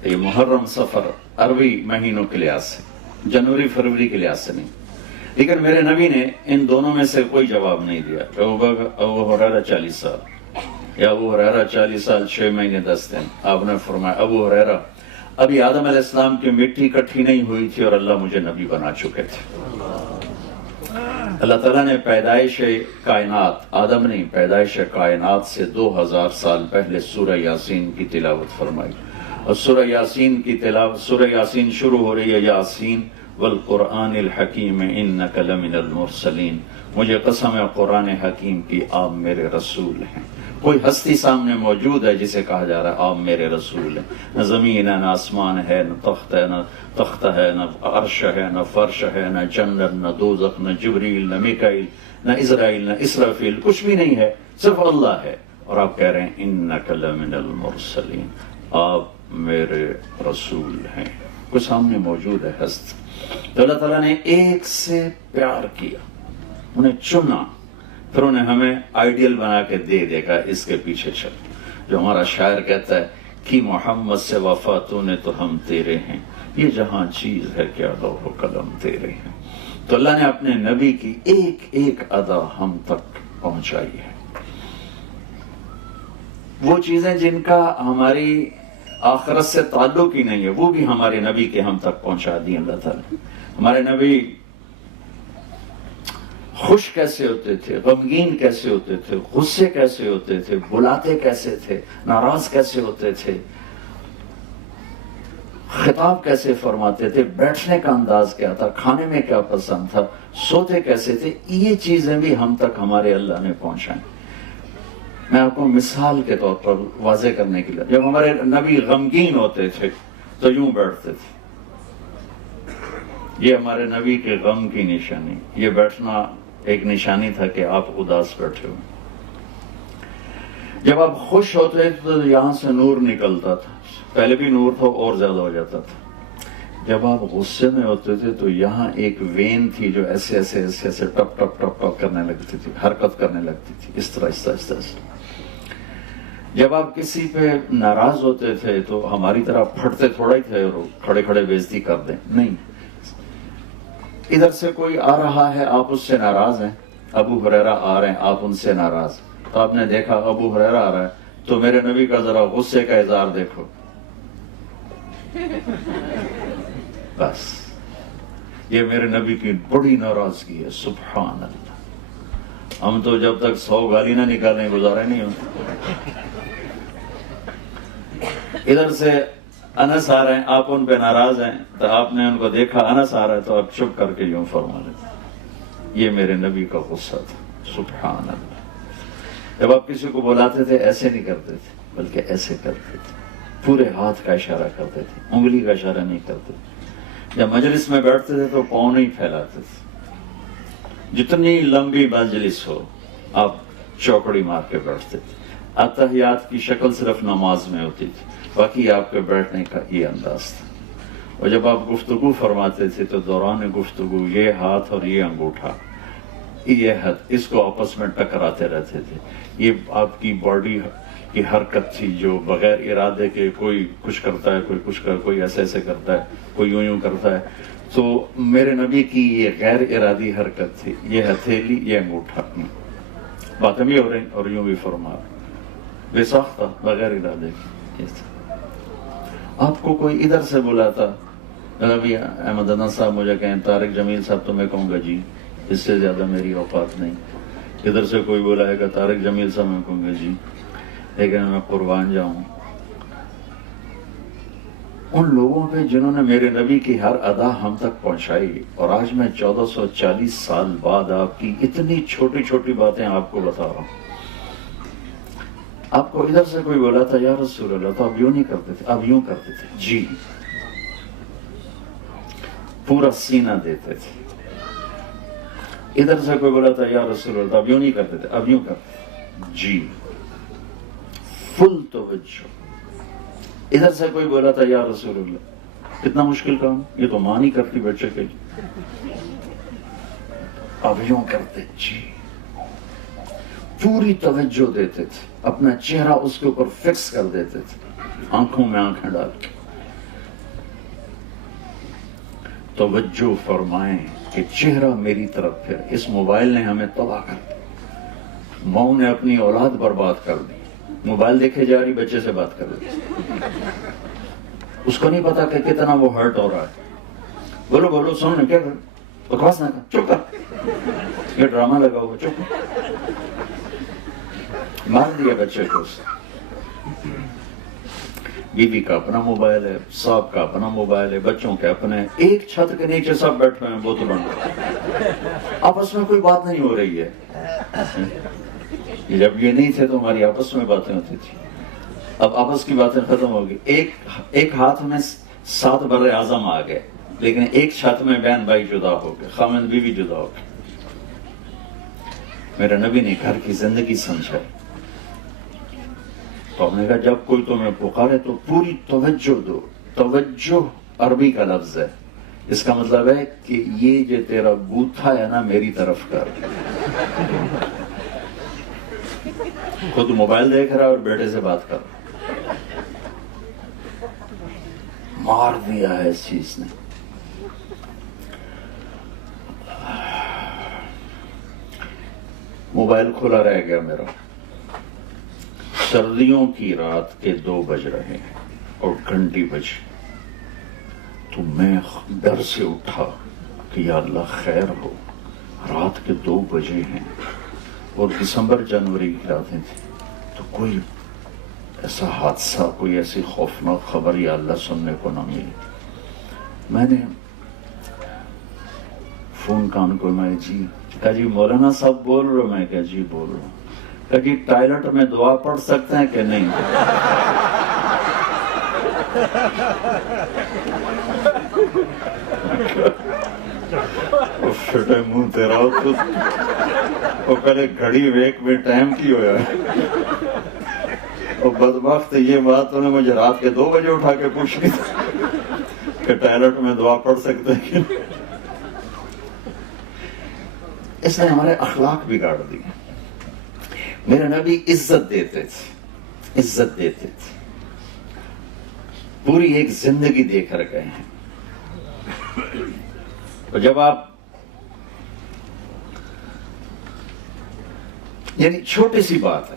یہ محرم صفر عربی مہینوں کے لحاظ سے، جنوری فروری کے لحاظ سے نہیں۔ لیکن میرے نبی نے ان دونوں میں سے کوئی جواب نہیں دیا۔ ابو ہریرہ 40 سال یا ابو ہریرہ 40 سال 6 مہینے 10 دن۔ آپ نے فرمایا ابو ہریرہ ابھی آدم علیہ السلام کی مٹی اکٹھی نہیں ہوئی تھی اور اللہ مجھے نبی بنا چکے تھے۔ اللہ تعالیٰ نے پیدائش کائنات، آدم نہیں، پیدائش کائنات سے 2000 سال پہلے سورہ یاسین کی تلاوت فرمائی، اور سورہ یاسین کی تلاوت، سورہ یاسین شروع ہو رہی ہے یاسین والقرآن الحکیم انک لمن المرسلین، مجھے قسم ہے قرآن حکیم کی آپ میرے رسول ہیں۔ کوئی ہستی سامنے موجود ہے جسے کہا جا رہا ہے آپ میرے رسول ہیں؟ نہ زمین ہے، نہ آسمان ہے، نہ تخت ہے، نہ تخت ہے، نہ عرش ہے، نہ فرش ہے، نہ جنت، نہ دوزخ، نہ جبریل، نہ میکائیل، نہ اسرائیل، نہ اسرافیل، کچھ بھی نہیں ہے، صرف اللہ ہے، اور آپ کہہ رہے ہیں انک لمن المرسلین، آپ میرے رسول ہیں۔ کوئی سامنے موجود ہے ہست، تو اللہ تعالیٰ نے ایک سے پیار کیا، انہیں چنا، پھر انہیں ہمیں آئیڈیل بنا کے دے دے گا اس کے پیچھے چل۔ جو ہمارا شاعر کہتا ہے کہ محمد سے وفا تو نے تو ہم تیرے ہیں، یہ جہاں چیز ہے کیا لوح و قلم تیرے ہیں۔ تو اللہ نے اپنے نبی کی ایک ایک ادا ہم تک پہنچائی ہے، وہ چیزیں جن کا ہماری آخرت سے تعلق ہی نہیں ہے، وہ بھی ہمارے نبی کے ہم تک پہنچا دی اللہ تعالیٰ۔ ہمارے نبی خوش کیسے ہوتے تھے، غمگین کیسے ہوتے تھے، غصے کیسے ہوتے تھے، بلاتے کیسے تھے، ناراض کیسے ہوتے تھے، خطاب کیسے فرماتے تھے، بیٹھنے کا انداز کیا تھا، کھانے میں کیا پسند تھا، سوتے کیسے تھے، یہ چیزیں بھی ہم تک ہمارے اللہ نے پہنچائیں۔ میں آپ کو مثال کے طور پر واضح کرنے کے لیے، جب ہمارے نبی غمگین ہوتے تھے تو یوں بیٹھتے تھے، یہ ہمارے نبی کے غم کی نشانی، یہ بیٹھنا ایک نشانی تھا کہ آپ اداس بیٹھے ہوئے۔ جب آپ خوش ہوتے تھے تو یہاں سے نور نکلتا تھا، پہلے بھی نور تھا اور زیادہ ہو جاتا تھا۔ جب آپ غصے میں ہوتے تھے تو یہاں ایک وین تھی جو ایسے ایسے ایسے ایسے ٹپ ٹپ ٹپ ٹپ کرنے لگتی تھی، حرکت کرنے لگتی تھی، اس طرح اس طرح اس طرح سے۔ جب آپ کسی پہ ناراض ہوتے تھے تو ہماری طرح پھٹتے تھوڑا ہی تھے اور کھڑے کھڑے بےعزتی کر دیں، نہیں، ادھر سے کوئی آ رہا ہے آپ اس سے ناراض ہیں، ابو ہریرہ آ رہے ہیں آپ ان سے ناراض، تو آپ نے دیکھا ابو ہریرہ آ رہا ہے تو میرے نبی کا ذرا غصے کا اظہار دیکھو، بس یہ میرے نبی کی بڑی ناراضگی ہے، سبحان اللہ۔ ہم تو جب تک 100 گالی نہ نکالیں گزارا نہیں ہوتا۔ ادھر سے انس آ رہے ہیں آپ ان پہ ناراض ہیں تو آپ نے ان کو دیکھا انس آ رہا ہے تو آپ چپ کر کے یوں فرما رہے، یہ میرے نبی کا غصہ تھا، سبحان اللہ۔ جب آپ کسی کو بلاتے تھے ایسے نہیں کرتے تھے بلکہ ایسے کرتے تھے، پورے ہاتھ کا اشارہ کرتے تھے، انگلی کا اشارہ نہیں کرتے تھے۔ جب مجلس میں بیٹھتے تھے تو پاؤں نہیں پھیلاتے تھے، جتنی لمبی مجلس ہو آپ چوکڑی مار کے بیٹھتے تھے۔ اتحیات کی شکل صرف نماز میں ہوتی تھی، باقی آپ کے بیٹھنے کا یہ انداز تھا۔ اور جب آپ گفتگو فرماتے تھے تو دوران گفتگو یہ ہاتھ اور یہ انگوٹھا، یہ ہاتھ، اس کو آپس میں ٹکراتے رہتے تھے۔ یہ آپ کی باڈی کی حرکت تھی جو بغیر ارادے کے کوئی کچھ کرتا ہے، کوئی کچھ کوئی ایسے ایسے کرتا ہے، کوئی یوں یوں کرتا ہے، تو میرے نبی کی یہ غیر ارادی حرکت تھی، یہ ہتھیلی یہ انگوٹھا، باتیں بھی ہو رہی اور یوں بھی فرما رہے، بے ساختہ بغیر ارادے کے۔ آپ کو کوئی ادھر سے بلاتا، نبی احمد انس صاحب مجھے کہیں طارق جمیل صاحب، تو میں کہوں گا جی اس سے زیادہ میری اوقات نہیں۔ ادھر سے کوئی بلائے گا طارق جمیل صاحب، میں کہوں گا جی، لیکن میں قربان جاؤں ان لوگوں پہ جنہوں نے میرے نبی کی ہر ادا ہم تک پہنچائی، اور آج میں 1440 سال بعد آپ کی اتنی چھوٹی چھوٹی باتیں آپ کو بتا رہا ہوں۔ آپ کو ادھر سے کوئی بولا تھا یا رسول اللہ تو آپ یوں نہیں کرتے تھے، آپ یوں کرتے تھے، جی، پورا سینہ دیتے تھے۔ ادھر سے کوئی بولا تھا یا رسول اللہ تو آپ یوں نہیں کرتے تھے، آپ یوں کرتے تھے، جی، فل توجہ۔ ادھر سے کوئی بولا تھا یا رسول اللہ، کتنا مشکل کام، یہ تو ماں نہیں کرتی بچے کے لیے، اب یوں کرتے، جی، پوری توجہ دیتے تھے، اپنا چہرہ اس کے اوپر فکس کر دیتے تھے، آنکھوں میں آنکھیں ڈال کے۔ توجہ فرمائیں کہ چہرہ میری طرف پھر، اس موبائل نے ہمیں تباہ کر دیا، ماؤں نے اپنی اولاد برباد کر دی، موبائل دیکھے جا رہی بچے سے بات کر رہی، اس کو نہیں پتا کہ کتنا وہ ہرٹ ہو رہا ہے۔ بولو بولو، سن کیا کر، بکواس نہ کر، چپ کر، یہ ڈرامہ لگا ہوا، چپ کر، مار دیا بچے کو۔ بیوی کا اپنا موبائل ہے، صاحب کا اپنا موبائل ہے، بچوں کے اپنے، ایک چھت کے نیچے سب بیٹھے ہیں بوتل بند، آپس میں کوئی بات نہیں ہو رہی ہے۔ جب یہ نہیں تھے تو ہماری آپس میں باتیں ہوتی تھی، اب آپس کی باتیں ختم ہو گئی۔ ایک ہاتھ میں 7 بر اعظم آ گئے، لیکن ایک چھت میں بہن بھائی جدا ہو گئے، خامند بیوی جدا ہو گئے۔ میرے نبی نے گھر کی زندگی سمجھائی، تو ہم نے کہا جب کوئی تمہیں پکارے تو پوری توجہ دو۔ توجہ عربی کا لفظ ہے، اس کا مطلب ہے کہ یہ جو تیرا بوتھا ہے نا میری طرف کر۔ خود موبائل دیکھ رہا ہے اور بیٹے سے بات کر رہا، مار دیا ہے اس چیز نے۔ موبائل کھلا رہ گیا میرا، سردیوں کی رات کے 2 بج رہے ہیں اور گھنٹی بجی، تو میں ڈر سے اٹھا کہ یا اللہ خیر ہو، رات کے 2 بجے ہیں اور دسمبر جنوری کی راتیں تھیں، تو کوئی ایسا حادثہ، کوئی ایسی خوفناک خبر یا اللہ سننے کو نہ ملی۔ میں نے فون کان کو میں جی کہا جی مولانا صاحب بول رہے ہو؟ میں کہا جی بول رہا ہوں۔ کہا جی ٹائلٹ میں دعا پڑھ سکتے ہیں کہ نہیں؟ فٹے منہ تیرا وہ پہلے گھڑی ویک میں ٹائم کی ہوا ہے، اور بدبخت یہ بات انہوں نے مجھے رات کے 2 بجے اٹھا کے پوچھی کہ ٹائلٹ میں دعا پڑھ سکتے ہیں کہ نہیں۔ اس نے ہمارے اخلاق بگاڑ دیے۔ میرے نبی عزت دیتے تھے، عزت دیتے تھے، پوری ایک زندگی دے کر گئے ہیں۔ اور جب آپ یعنی چھوٹی سی بات ہے،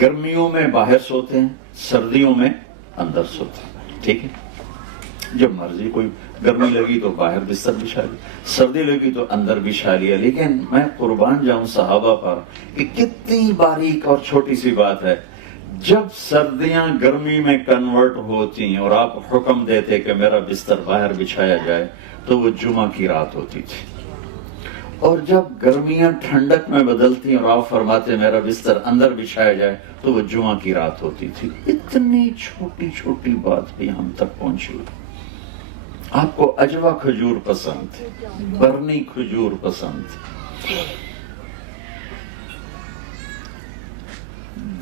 گرمیوں میں باہر سوتے ہیں، سردیوں میں اندر سوتے ہیں، ٹھیک ہے؟ جب مرضی، کوئی گرمی لگی تو باہر بستر بچھا لیا، سردی لگی تو اندر بچھا لیا۔ لیکن میں قربان جاؤں صحابہ پر کہ کتنی باریک اور چھوٹی سی بات ہے، جب سردیاں گرمی میں کنورٹ ہوتی ہیں اور آپ حکم دیتے کہ میرا بستر باہر بچھایا جائے تو وہ جمعہ کی رات ہوتی تھی، اور جب گرمیاں ٹھنڈک میں بدلتی اور آپ فرماتے میرا بستر اندر بچھایا جائے تو وہ جمعہ کی رات ہوتی تھی۔ اتنی چھوٹی چھوٹی بات بھی ہم تک پہنچی۔ آپ کو اجوا کھجور پسند تھے، برنی کھجور پسند تھے،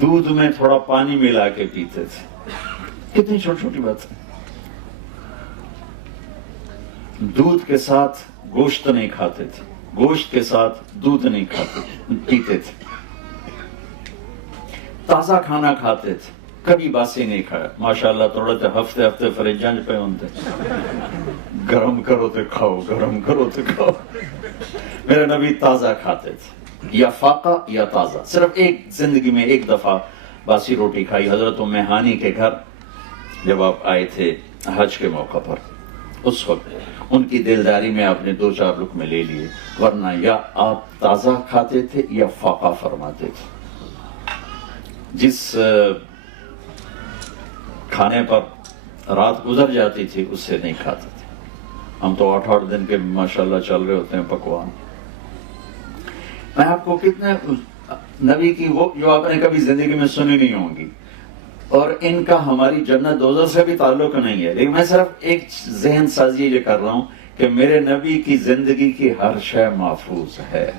دودھ میں تھوڑا پانی ملا کے پیتے تھے، کتنی چھوٹی چھوٹی بات ہے۔ دودھ کے ساتھ گوشت نہیں کھاتے تھے، گوشت کے ساتھ دودھ نہیں کھاتے تھے، پیتے تھے۔ تازہ کھانا کھاتے تھے، کبھی باسی نہیں کھایا۔ ماشاءاللہ تھوڑے تھے ہفتے ہفتے فریج جنج پہ ہوتے، گرم کرو تو کھاؤ، گرم کرو تو کھاؤ۔ میرے نبی تازہ کھاتے تھے، یا فاقہ یا تازہ۔ صرف ایک زندگی میں ایک دفعہ باسی روٹی کھائی، حضرت ام ہانی کے گھر جب آپ آئے تھے حج کے موقع پر، اس وقت ان کی دلداری میں آپ نے 2-4 لقمے لے لیے، ورنہ یا آپ تازہ کھاتے تھے یا فاقہ فرماتے تھے۔ جس کھانے پر رات گزر جاتی تھی اس سے نہیں کھاتے تھے۔ ہم تو 8-8 دن کے ماشاءاللہ چل رہے ہوتے ہیں پکوان۔ میں آپ کو کتنے نبی کی وہ جو آپ نے کبھی زندگی میں سنی نہیں ہوں گی، اور ان کا ہماری جنت دوزخ سے بھی تعلق نہیں ہے، لیکن میں صرف ایک ذہن سازی یہ کر رہا ہوں کہ میرے نبی کی زندگی کی ہر شے محفوظ ہے،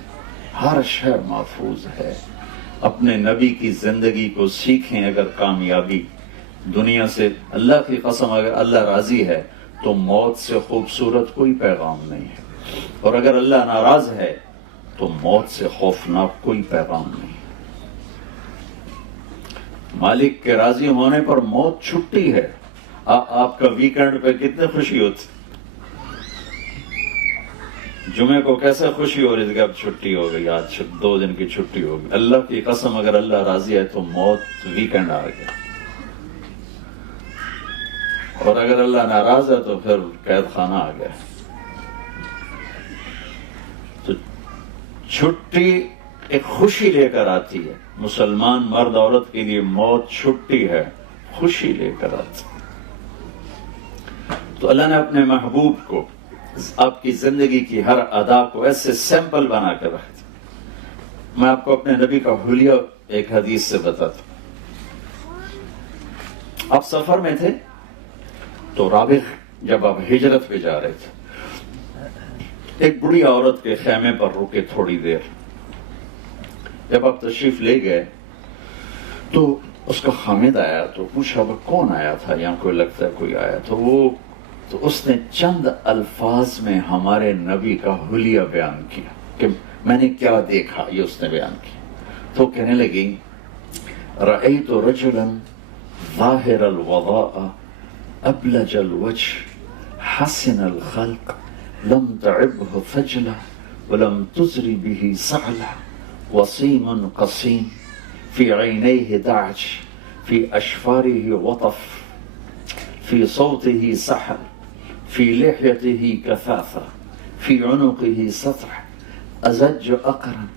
ہر شے محفوظ ہے۔ اپنے نبی کی زندگی کو سیکھیں۔ اگر کامیابی دنیا سے، اللہ کی قسم اگر اللہ راضی ہے تو موت سے خوبصورت کوئی پیغام نہیں ہے، اور اگر اللہ ناراض ہے تو موت سے خوفناک کوئی پیغام نہیں ہے۔ مالک کے راضی ہونے پر موت چھٹی ہے۔ آپ کا ویکنڈ پہ کتنے خوشی ہوتی، جمعے کو کیسے خوشی ہو رہی تھی کہ اب چھٹی ہو گئی، آج 2 دن کی چھٹی ہو گئی۔ اللہ کی قسم اگر اللہ راضی ہے تو موت ویکنڈ آ گیا، اور اگر اللہ ناراض ہے تو پھر قید خانہ آ گیا۔ تو چھٹی ایک خوشی لے کر آتی ہے۔ مسلمان مرد عورت کے لیے موت چھٹی ہے، خوشی لے کر آتی ہے۔ تو اللہ نے اپنے محبوب کو آپ کی زندگی کی ہر ادا کو ایسے سیمپل بنا کر رکھ دیا۔ میں آپ کو اپنے نبی کا حلیہ ایک حدیث سے بتاتا ہوں۔ آپ سفر میں تھے تو رابغ جب آپ ہجرت پہ جا رہے تھے، ایک بڑی عورت کے خیمے پر رکے تھوڑی دیر۔ جب آپ تشریف لے گئے تو اس کا خامد آیا تو پوچھا وہ کون آیا تھا، یہاں کوئی لگتا ہے کوئی آیا تو اس نے چند الفاظ میں ہمارے نبی کا حلیہ بیان کیا کہ میں نے کیا دیکھا، یہ اس نے بیان کیا۔ تو کہنے لگی رأیت رجلا ظاہر الوضاء ابلج الوجه حسن الخلق لم تعبه فجلة ولم تزر به صعلة وصيم قصيم في عينيه دعج في أشفاره وطف في صوته سحر في لحيته كثافة في عنقه سطح أزج أقرن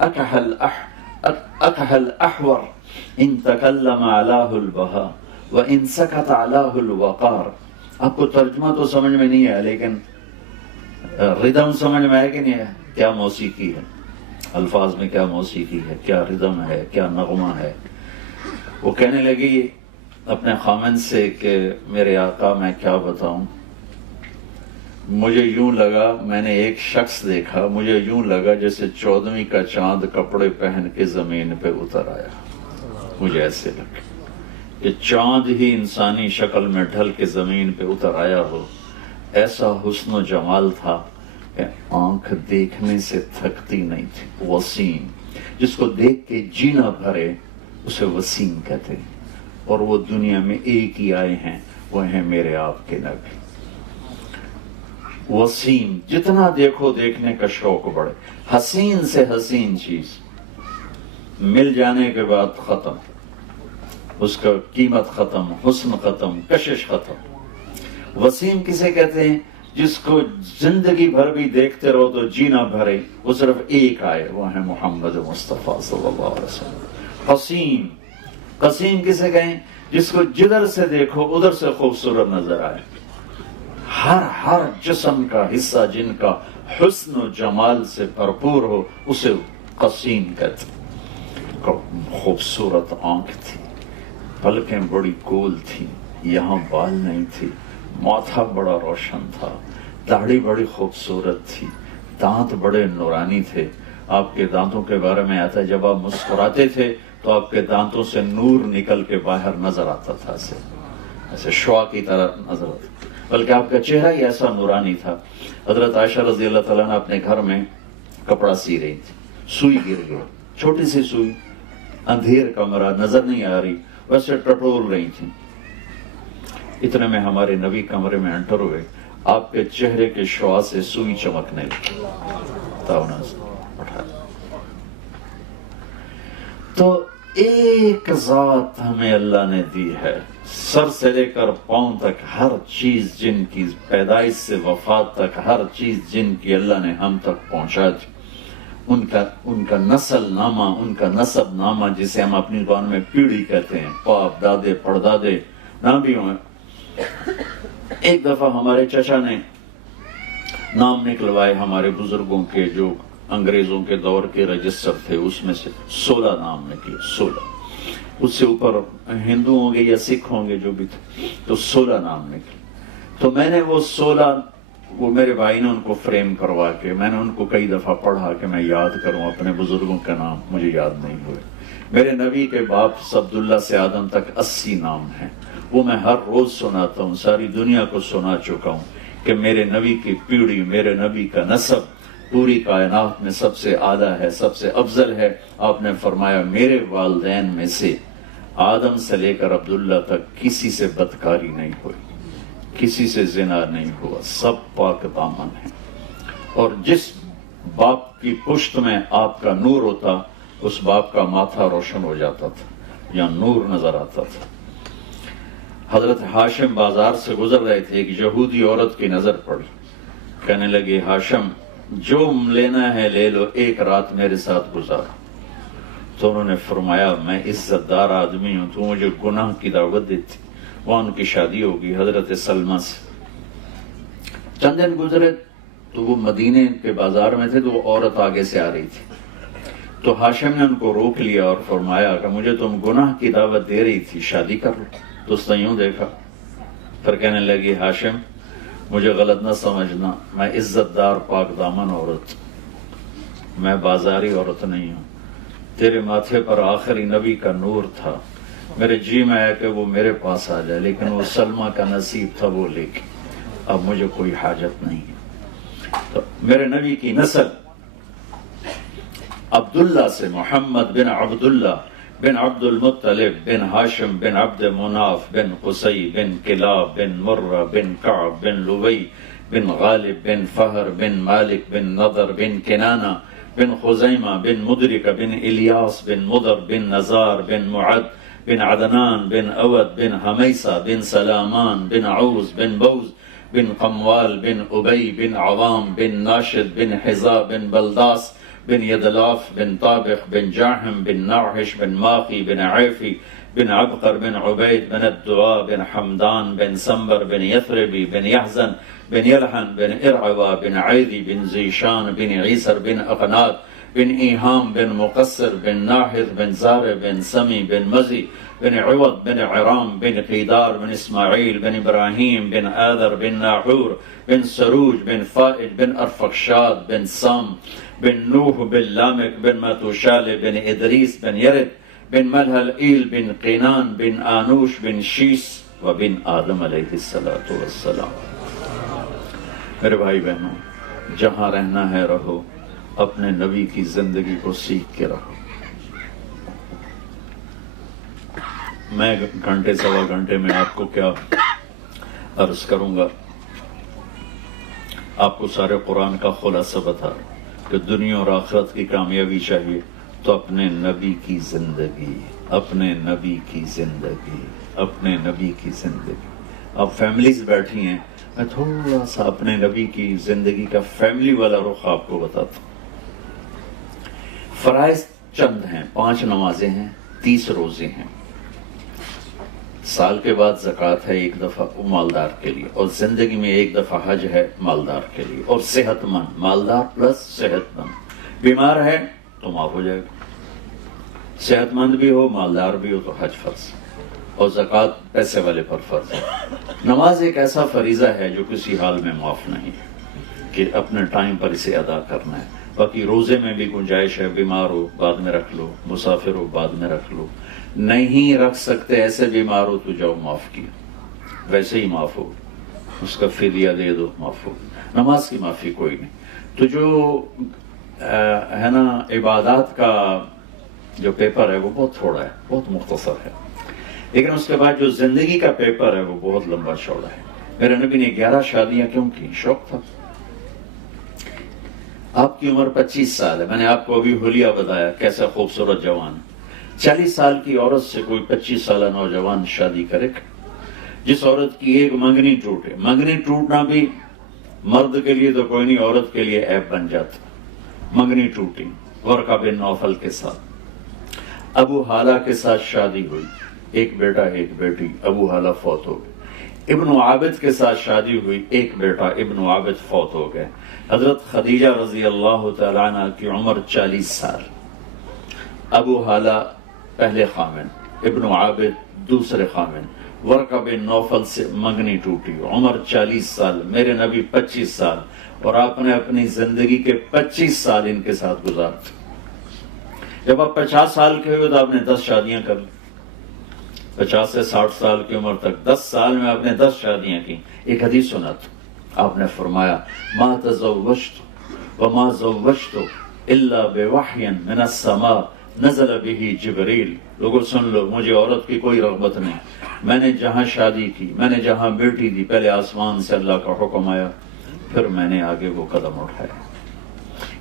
أكح الأحور إن تكلم علاه البهاء وإن سكت علاه الوقار. آپ کو ترجمہ تو سمجھ میں نہیں ہے، لیکن ردم سمجھ میں ہے کہ نہیں ہے؟ کیا موسیقی ہے، الفاظ میں کیا موسیقی ہے، کیا ردم ہے، کیا نغمہ ہے. وہ کہنے لگی اپنے خامن سے کہ میرے آقا میں کیا بتاؤں، مجھے یوں لگا، میں نے ایک شخص دیکھا، مجھے یوں لگا جیسے 14ویں کا چاند کپڑے پہن کے زمین پہ اتر آیا. مجھے ایسے لگا کہ چاند ہی انسانی شکل میں ڈھل کے زمین پہ اتر آیا ہو. ایسا حسن و جمال تھا کہ آنکھ دیکھنے سے تھکتی نہیں تھی. وسیم، جس کو دیکھ کے جینا بھرے اسے وسیم کہتے ہیں. اور وہ دنیا میں ایک ہی آئے ہیں، وہ ہیں میرے آپ کے نبی. وسیم، جتنا دیکھو دیکھنے کا شوق بڑھے. حسین سے حسین چیز مل جانے کے بعد ختم، اس کا قیمت ختم، حسن ختم، کشش ختم. وسیم کسے کہتے ہیں؟ جس کو زندگی بھر بھی دیکھتے رہو تو جینا بھرے، وہ صرف ایک آئے، وہ ہے محمد مصطفیٰ صلی اللہ علیہ وسلم. حسین، قسیم کسے کہیں؟ جس کو جدھر سے دیکھو ادھر سے خوبصورت نظر آئے. ہر جسم کا حصہ جن کا حسن و جمال سے بھرپور ہو اسے قسیم کہتے. خوبصورت آنکھ تھی، پلکیں بڑی گول تھی، یہاں بال نہیں تھی، ماتھا بڑا روشن تھا، داڑھی بڑی خوبصورت تھی، دانت بڑے نورانی تھے. آپ کے دانتوں کے بارے میں آتا ہے جب آپ مسکراتے تھے تو آپ کے دانتوں سے نور نکل کے باہر نظر آتا تھا، ایسے شعاع کی طرح نظر آتا. بلکہ آپ کا چہرہ ہی ایسا نورانی تھا. حضرت عائشہ رضی اللہ تعالیٰ نے اپنے گھر میں کپڑا سی رہی تھی، سوئی گر گئی، چھوٹی سی سوئی، اندھیر کمرہ، نظر نہیں آ رہی، ویسے ٹٹول رہی تھی. اتنے میں ہمارے نبی کمرے میں انٹر ہوئے. آپ کے چہرے کے شعاع سے سوئی چمکنے لگی. تو ایک ذات ہمیں اللہ نے دی ہے، سر سے لے کر پاؤں تک ہر چیز جن کی پیدائش سے وفات تک ہر چیز جن کی اللہ نے ہم تک پہنچا دی. ان کا نسل نامہ، ان کا نسب نامہ جسے ہم اپنی زبان میں پیڑھی کہتے ہیں، باپ دادے پردادے نام بھی ہوئے. ایک دفعہ ہمارے چچا نے نام نکلوائے ہمارے بزرگوں کے جو انگریزوں کے دور کے رجسٹر تھے، اس میں سے 16 نام نکلے. 16 اس سے اوپر ہندو ہوں گے یا سکھ ہوں گے جو بھی تھے، تو 16 نام نکلے. تو میں نے وہ 16 وہ میرے بھائی نے ان کو فریم کروا کے میں نے ان کو کئی دفعہ پڑھا کہ میں یاد کروں اپنے بزرگوں کا نام، مجھے یاد نہیں ہوئے. میرے نبی کے باپ عبداللہ سے آدم تک 80 نام ہیں، وہ میں ہر روز سناتا ہوں، ساری دنیا کو سنا چکا ہوں کہ میرے نبی کی پیڑھی، میرے نبی کا نسب پوری کائنات میں سب سے اعلیٰ ہے، سب سے افضل ہے. آپ نے فرمایا میرے والدین میں سے آدم سے لے کر عبداللہ تک کسی سے بدکاری نہیں ہوئی، کسی سے زنا نہیں ہوا، سب پاک دامن ہیں. اور جس باپ کی پشت میں آپ کا نور ہوتا اس باپ کا ماتھا روشن ہو جاتا تھا یا نور نظر آتا تھا. حضرت ہاشم بازار سے گزر رہے تھے، ایک یہودی عورت کی نظر پڑی. کہنے لگے ہاشم جو لینا ہے لے لو، ایک رات میرے ساتھ گزار. تو انہوں نے فرمایا میں عزت دار آدمی ہوں، تو مجھے گناہ کی دعوت دیتی. وہاں ان کی شادی ہوگی حضرت سلمہ سے. چند دن گزرے تو وہ مدینے کے بازار میں تھے، تو وہ عورت آگے سے آ رہی تھی. تو ہاشم نے ان کو روک لیا اور فرمایا کہ مجھے تم گناہ کی دعوت دے رہی تھی، شادی کر لو. تو اس نے یوں دیکھا، پھر کہنے لگی ہاشم مجھے غلط نہ سمجھنا، میں عزت دار پاک دامن عورت، میں بازاری عورت نہیں ہوں. تیرے ماتھے پر آخری نبی کا نور تھا، میرے جی میں ہے کہ وہ میرے پاس آ جائے، لیکن وہ سلمہ کا نصیب تھا وہ لے کے، اب مجھے کوئی حاجت نہیں ہے. تو میرے نبی کی نسل عبداللہ سے، محمد بن عبداللہ بن عبد المطلب بن ہاشم بن عبد مناف بن قصی بن کلاب بن مرہ بن کعب بن لوی بن غالب بن فہر بن مالک بن نضر بن کنانہ بن خزیمہ بن مدرک بن الیاس بن مضر بن نزار بن معد بن عدنان بن اود بن حمیسہ بن سلامان بن عوز بن بوز بن قموال بن ابی بن عوام بن ناشد بن حزا بن بلداس بن يدلاف بن طابخ بن جاحم بن ناحش بن ماقي بن عيفي بن عبقر بن عبيد بن الدعاء بن حمدان بن سنبر بن يثربي بن يحزن بن يلحن بن إرعوى بن عيدي بن زيشان بن عيسر بن أقناد بن إيهام بن مقصر بن ناحر بن زار بن سمي بن مزي بن عوض بن عرام بن قيدار بن إسماعيل بن إبراهيم بن آذر بن ناحور بن سروج بن فائد بن أرفقشاد بن سام بن نوح بن لامك بن ماتوشال بن إدريس بن يرد بن ملهلئيل بن قينان بن آنوش بن شيس وبن آدم علیہ الصلوۃ والسلام۔ میرے بھائی بہنوں، جہاں رہنا ہے رہو، اپنے نبی کی زندگی کو سیکھ کے رہو۔ میں گھنٹے سوا گھنٹے میں آپ کو کیا عرض کروں گا، آپ کو سارے قرآن کا خلاصہ بتا رہا ہوں کہ دنیا اور آخرت کی کامیابی چاہیے تو اپنے نبی کی زندگی، اپنے نبی کی زندگی، اپنے نبی کی زندگی۔ اب فیملیز بیٹھی ہیں، میں تھوڑا سا اپنے نبی کی زندگی کا فیملی والا رخ آپ کو بتاتا ہوں۔ فرائض چند ہیں، 5 نمازیں ہیں، 30 روزے ہیں، سال کے بعد زکوٰۃ ہے 1 دفعہ وہ مالدار کے لیے، اور زندگی میں 1 دفعہ حج ہے مالدار کے لیے، اور صحت مند، مالدار پلس صحت مند۔ بیمار ہے تو معاف ہو جائے گا، صحت مند بھی ہو مالدار بھی ہو تو حج فرض، اور زکوٰۃ پیسے والے پر فرض ہے۔ نماز ایک ایسا فریضہ ہے جو کسی حال میں معاف نہیں ہے کہ اپنے ٹائم پر اسے ادا کرنا ہے۔ باقی روزے میں بھی گنجائش ہے، بیمار ہو بعد میں رکھ لو، مسافر ہو بعد میں رکھ لو، نہیں رکھ سکتے ایسے بیمار ہو تو جاؤ معاف کیا، ویسے ہی معاف ہو، اس کا فدیہ دے دو معاف ہو، نماز کی معافی کوئی نہیں۔ تو جو ہے نا عبادات کا جو پیپر ہے وہ بہت تھوڑا ہے، بہت مختصر ہے، لیکن اس کے بعد جو زندگی کا پیپر ہے وہ بہت لمبا چوڑا ہے۔ میرے نبی نے 11 شادیاں کیوں کی؟ شوق تھا۔ آپ کی عمر 25 سال ہے، میں نے آپ کو ابھی حلیہ بتایا کیسا خوبصورت جوان۔ 40 سال کی عورت سے کوئی 25 سالہ نوجوان شادی کرے گا؟ جس عورت کی ایک منگنی ٹوٹے، منگنی ٹوٹنا بھی مرد کے لیے تو کوئی نہیں، عورت کے لیے عیب بن جاتا۔ منگنی ٹوٹی، ورقہ بن نوفل کے ساتھ، ابو حالہ کے ساتھ شادی ہوئی، ایک بیٹا ایک بیٹی، ابو حالہ فوت ہو گئے۔ ابن عابد کے ساتھ شادی ہوئی، ایک بیٹا، ابن عابد فوت ہو گئے۔ حضرت خدیجہ رضی اللہ تعالیٰ عنہ کی عمر 40 سال، ابو حالہ پہلے خامن، ابن عابد دوسرے خامن، ورقہ بن نوفل سے منگنی ٹوٹی، عمر 40 سال، میرے نبی 25 سال، اور آپ نے اپنی زندگی کے 25 سال ان کے ساتھ گزار دی۔ جب آپ 50 سال کے ہوئے تو آپ نے 10 شادیاں کر لی، 50 سے 60 سال کی عمر تک 10 سال میں آپ نے 10 شادیاں کی۔ ایک حدیث سنا تھا، آپ نے فرمایا ما تزوجت وما زوجت الا بوحی من السماء نزل به جبریل۔ لوگوں سن لو، مجھے عورت کی کوئی رغبت نہیں، میں نے جہاں شادی کی، میں نے جہاں بیٹی دی، پہلے آسمان سے اللہ کا حکم آیا، پھر میں نے آگے وہ قدم اٹھایا۔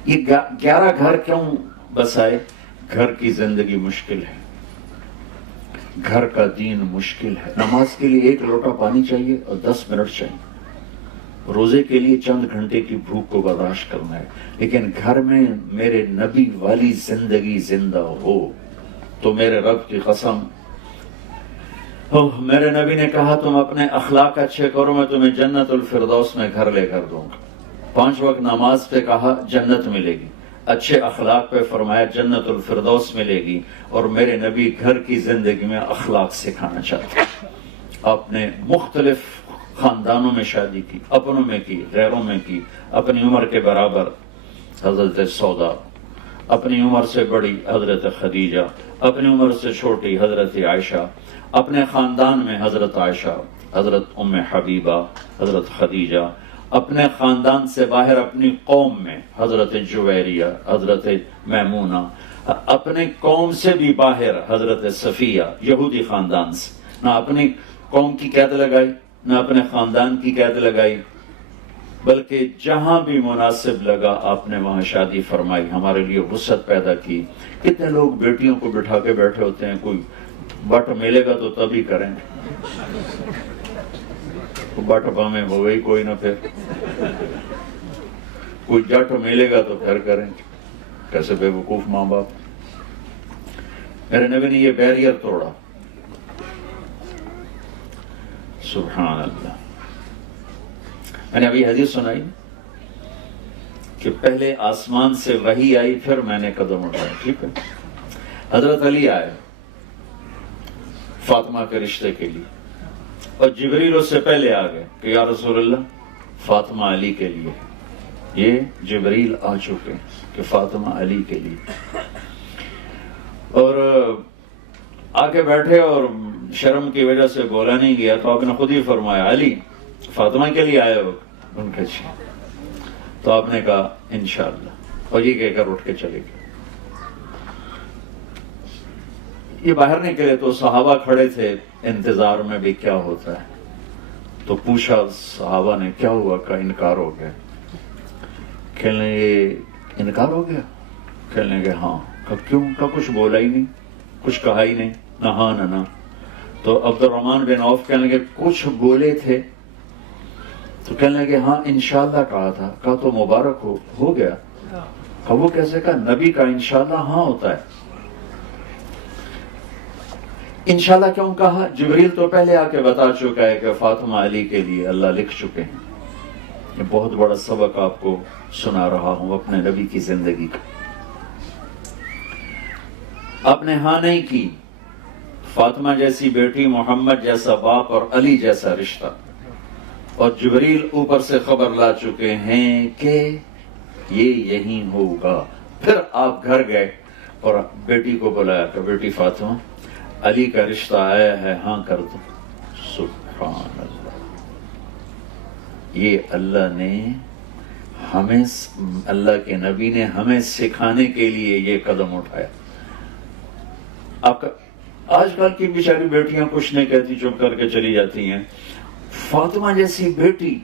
یہ 11 گھر کیوں بسائے؟ گھر کی زندگی مشکل ہے، گھر کا دین مشکل ہے۔ نماز کے لیے 1 لوٹا پانی چاہیے اور 10 منٹ چاہیے، روزے کے لیے چند گھنٹے کی بھوک کو برداشت کرنا ہے، لیکن گھر میں میرے نبی والی زندگی زندہ ہو تو میرے رب کی قسم، میرے نبی نے کہا تم اپنے اخلاق اچھے کرو میں تمہیں جنت الفردوس میں گھر لے کر دوں گا۔ 5 وقت نماز پہ کہا جنت ملے گی، اچھے اخلاق پہ فرمایا جنت الفردوس ملے گی، اور میرے نبی گھر کی زندگی میں اخلاق سکھانا چاہتے ہیں۔ آپ نے مختلف خاندانوں میں شادی کی، اپنوں میں کی، غیروں میں کی، اپنی عمر کے برابر حضرت سودا، اپنی عمر سے بڑی حضرت خدیجہ، اپنی عمر سے چھوٹی حضرت عائشہ، اپنے خاندان میں حضرت عائشہ، حضرت ام حبیبہ، حضرت خدیجہ، اپنے خاندان سے باہر اپنی قوم میں حضرت جویریہ، حضرت میمونہ، اپنے قوم سے بھی باہر حضرت صفیہ، یہودی خاندان سے، نہ اپنی قوم کی قید لگائی نہ اپنے خاندان کی قید لگائی، بلکہ جہاں بھی مناسب لگا آپ نے وہاں شادی فرمائی، ہمارے لیے وسعت پیدا کی۔ کتنے لوگ بیٹیوں کو بٹھا کے بیٹھے ہوتے ہیں، کوئی بٹ ملے گا تو تبھی کریں، بٹپا میں ہو گئی کوئی نہ، پھر کوئی جٹ ملے گا تو پھر کریں. کیسے بے وقوف ماں باپ. میرے نبی نے یہ بیریئر توڑا. سبحان اللہ. میں نے ابھی حدیث سنائی کہ پہلے آسمان سے وحی آئی، پھر میں نے قدم اٹھایا. ٹھیک ہے. حضرت علی آئے فاطمہ کے رشتے کے لیے، اور جبریل اس سے پہلے آ گئے کہ یا رسول اللہ فاطمہ علی کے لیے. یہ جبریل آ چکے کہ فاطمہ علی کے لیے. اور آ کے بیٹھے اور شرم کی وجہ سے بولا نہیں گیا، تو آپ نے خود ہی فرمایا علی فاطمہ کے لیے آئے ہو. ان کے جی. تو آپ نے کہا انشاءاللہ، اور یہ کہہ کر اٹھ کے چلے گئے. یہ باہر نکلے تو صحابہ کھڑے تھے انتظار میں بھی کیا ہوتا ہے. تو پوچھا صحابہ نے کیا ہوا؟ کا انکار ہو گیا. کہنے لگے انکار ہو گیا؟ کہنے لگے ہاں. کیوں؟ کا کچھ بولا ہی نہیں، کچھ کہا ہی نہیں، نہ ہاں نہ نہ. تو عبد الرحمن بن عوف کہنے لگے کچھ بولے تھے؟ تو کہنے لگے ہاں انشاءاللہ کہا تھا. کہا تو مبارک ہو گیا. کہا وہ کیسے؟ کہا نبی کا انشاءاللہ ہاں ہوتا ہے. انشاءاللہ کیوں کہا؟ جبریل تو پہلے آ کے بتا چکا ہے کہ فاطمہ علی کے لیے اللہ لکھ چکے ہیں. یہ بہت بڑا سبق آپ کو سنا رہا ہوں اپنے نبی کی زندگی کا. آپ نے ہاں نہیں کی. فاطمہ جیسی بیٹی، محمد جیسا باپ اور علی جیسا رشتہ، اور جبریل اوپر سے خبر لا چکے ہیں کہ یہ یہی ہوگا. پھر آپ گھر گئے اور بیٹی کو بلایا کہ بیٹی فاطمہ علی کا رشتہ آیا ہے، ہاں کر دو. سبحان اللہ. یہ اللہ نے ہمیں، اللہ کے نبی نے ہمیں سکھانے کے لیے یہ قدم اٹھایا. آپ کا آج کل کی بیچاری بیٹیاں کچھ نہیں کہتی، چپ کر کے چلی جاتی ہیں. فاطمہ جیسی بیٹی،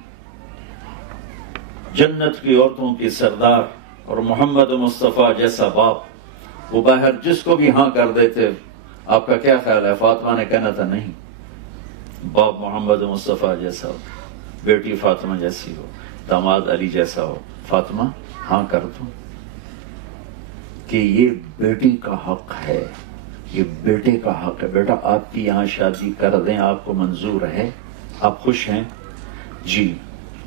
جنت کی عورتوں کی سردار، اور محمد مصطفیٰ جیسا باپ، وہ باہر جس کو بھی ہاں کر دیتے. آپ کا کیا خیال ہے؟ فاطمہ نے کہنا تھا نہیں، باپ محمد مصطفیٰ جیسا ہو، بیٹی فاطمہ جیسی ہو، داماد علی جیسا ہو. فاطمہ ہاں کر دو کہ یہ بیٹی کا حق ہے، یہ بیٹے کا حق ہے. بیٹا آپ کی یہاں شادی کر دیں، آپ کو منظور ہے؟ آپ خوش ہیں؟ جی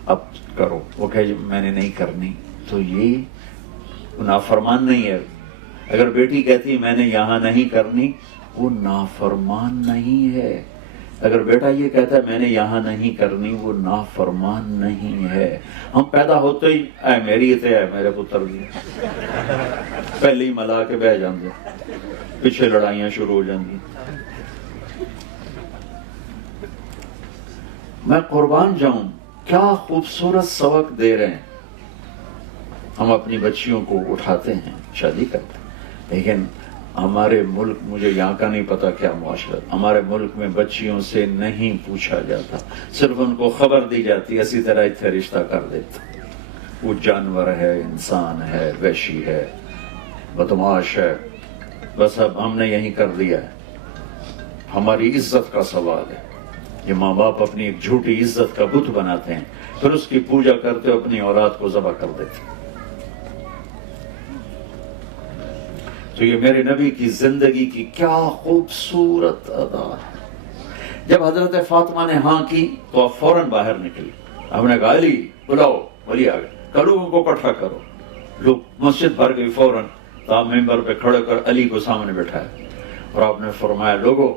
اب کرو. وہ کہے میں نے نہیں کرنی. تو یہ نافرمان نہیں ہے. اگر بیٹی کہتی میں نے یہاں نہیں کرنی، وہ نافرمان نہیں ہے. اگر بیٹا یہ کہتا ہے میں نے یہاں نہیں کرنی، وہ نافرمان نہیں ہے. ہم پیدا ہوتے ہی اے میری تے اے میرے پتر بھی پہلے ہی ملا کے بہ جاندے، پیچھے لڑائیاں شروع ہو جاندی. میں قربان جاؤں، کیا خوبصورت سبق دے رہے ہیں. ہم اپنی بچیوں کو اٹھاتے ہیں، شادی کرتے ہیں، لیکن ہمارے ملک، مجھے یہاں کا نہیں پتا کیا معاشرت، ہمارے ملک میں بچیوں سے نہیں پوچھا جاتا، صرف ان کو خبر دی جاتی، اسی طرح اتنے رشتہ کر دیتا. وہ جانور ہے، انسان ہے، وحشی ہے، بدماش ہے، بس اب ہم نے یہی کر دیا ہے. ہماری عزت کا سوال ہے. یہ ماں باپ اپنی ایک جھوٹی عزت کا بت بناتے ہیں، پھر اس کی پوجا کرتے اپنی اولاد کو ذبح کر دیتے. تو یہ میرے نبی کی زندگی کی کیا خوبصورت ادا ہے. جب حضرت فاطمہ نے ہاں کی تو آپ فوراً باہر نکلی. ہم نے کہا علی بلاؤ. علی آ گئے. لوگوں کو اکٹھا کرو. لوگ مسجد بھر گئی. فوراً آپ ممبر پہ کھڑے کر علی کو سامنے بٹھایا اور آپ نے فرمایا لوگوں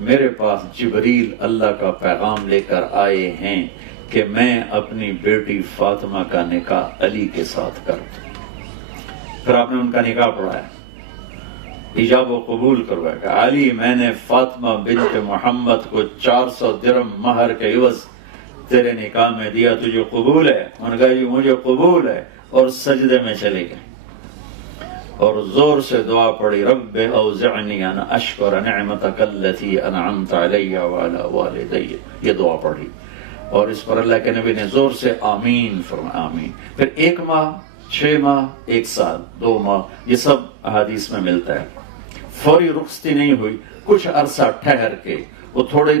میرے پاس جبریل اللہ کا پیغام لے کر آئے ہیں کہ میں اپنی بیٹی فاطمہ کا نکاح علی کے ساتھ کر دوں. پھر آپ نے ان کا نکاح پڑھایا، ایجاب و قبول کروایا کہ علی میں نے فاطمہ بنت محمد کو 400 درہم مہر کے عوض تیرے نکاح میں دیا، تجھے قبول ہے؟ انہوں نے کہا جی مجھے قبول ہے. اور سجدے میں چلے گئے اور زور سے دعا پڑھی رب اوزعنی ان اشکر نعمتک التی انعمت علی وعلی والدی. یہ دعا پڑھی اور اس پر اللہ کے نبی نے زور سے آمین فرمایا. آمین. پھر 1 ماہ، 6 ماہ، 1 سال، 2 ماہ، یہ سب احادیث میں ملتا ہے. فوری رخصتی نہیں ہوئی، کچھ عرصہ ٹھہر کے وہ تھوڑے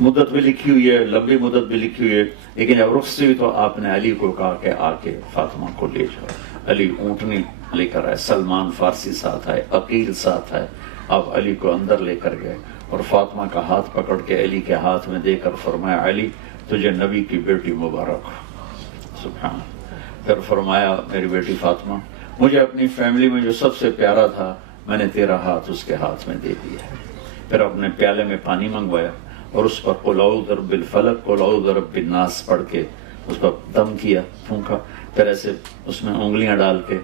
مدت بھی لکھی ہوئی ہے، لمبی مدت بھی لکھی ہوئی ہے، لیکن جب رخصتی ہوئی تو آپ نے علی کو کہا کہ آ کے فاطمہ کو لے جاؤ۔ علی اونٹنی لے کر آئے، سلمان فارسی ساتھ آئے، عقیل ساتھ آئے، آپ علی کو اندر لے کر گئے اور فاطمہ کا ہاتھ پکڑ کے علی کے ہاتھ میں دے کر فرمایا علی تجھے نبی کی بیٹی مبارک ہو۔ سبحان۔ پھر فرمایا میری بیٹی فاطمہ مجھے اپنی فیملی میں جو سب سے پیارا تھا میں نے تیرا ہاتھ اس کے ہاتھ میں دے دیا ہے۔ پھر اپنے پیالے میں پانی منگوایا اور اس پر قل اعوذ برب الفلق قل اعوذ برب الناس پڑھ کے اس پر دم کیا، پھونکا، پھر ایسے اس میں انگلیاں ڈال کے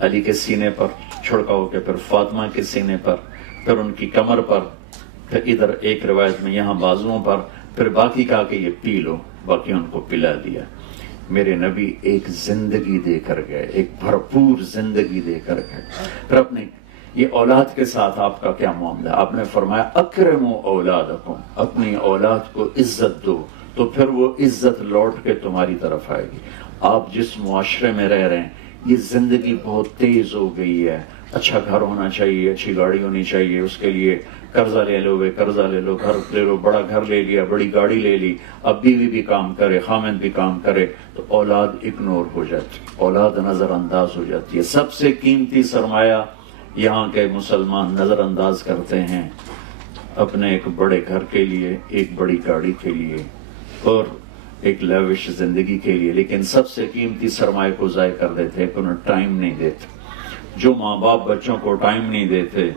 علی کے سینے پر چھڑکاؤ کے، پھر فاطمہ کے سینے پر، پھر ان کی کمر پر، پھر ادھر ایک روایت میں یہاں بازوؤں پر، پھر باقی کہا کہ یہ پی لو، باقی ان کو پلا دیا۔ میرے نبی ایک زندگی دے کر گئے، ایک بھرپور زندگی دے کر گئے۔ پھر اپنے یہ اولاد کے ساتھ آپ کا کیا معاملہ؟ آپ نے فرمایا اکرموا اولادکم، اپنی اولاد کو عزت دو تو پھر وہ عزت لوٹ کے تمہاری طرف آئے گی۔ آپ جس معاشرے میں رہ رہے ہیں یہ زندگی بہت تیز ہو گئی ہے، اچھا گھر ہونا چاہیے، اچھی گاڑی ہونی چاہیے، اس کے لیے قرضہ لے لو، قرضہ لے لو، گھر لے لو، بڑا گھر لے لیا، بڑی گاڑی لے لی، اب بیوی بھی کام کرے، خامند بھی کام کرے تو اولاد اگنور ہو جاتی، اولاد نظر انداز ہو جاتی ہے۔ سب سے قیمتی سرمایہ یہاں کے مسلمان نظر انداز کرتے ہیں اپنے ایک بڑے گھر کے لیے، ایک بڑی گاڑی کے لیے اور ایک لیوش زندگی کے لیے، لیکن سب سے قیمتی سرمایہ کو ضائع کر دیتے ہیں کہ انہیں ٹائم نہیں دیتے۔ جو ماں باپ بچوں کو ٹائم نہیں دیتے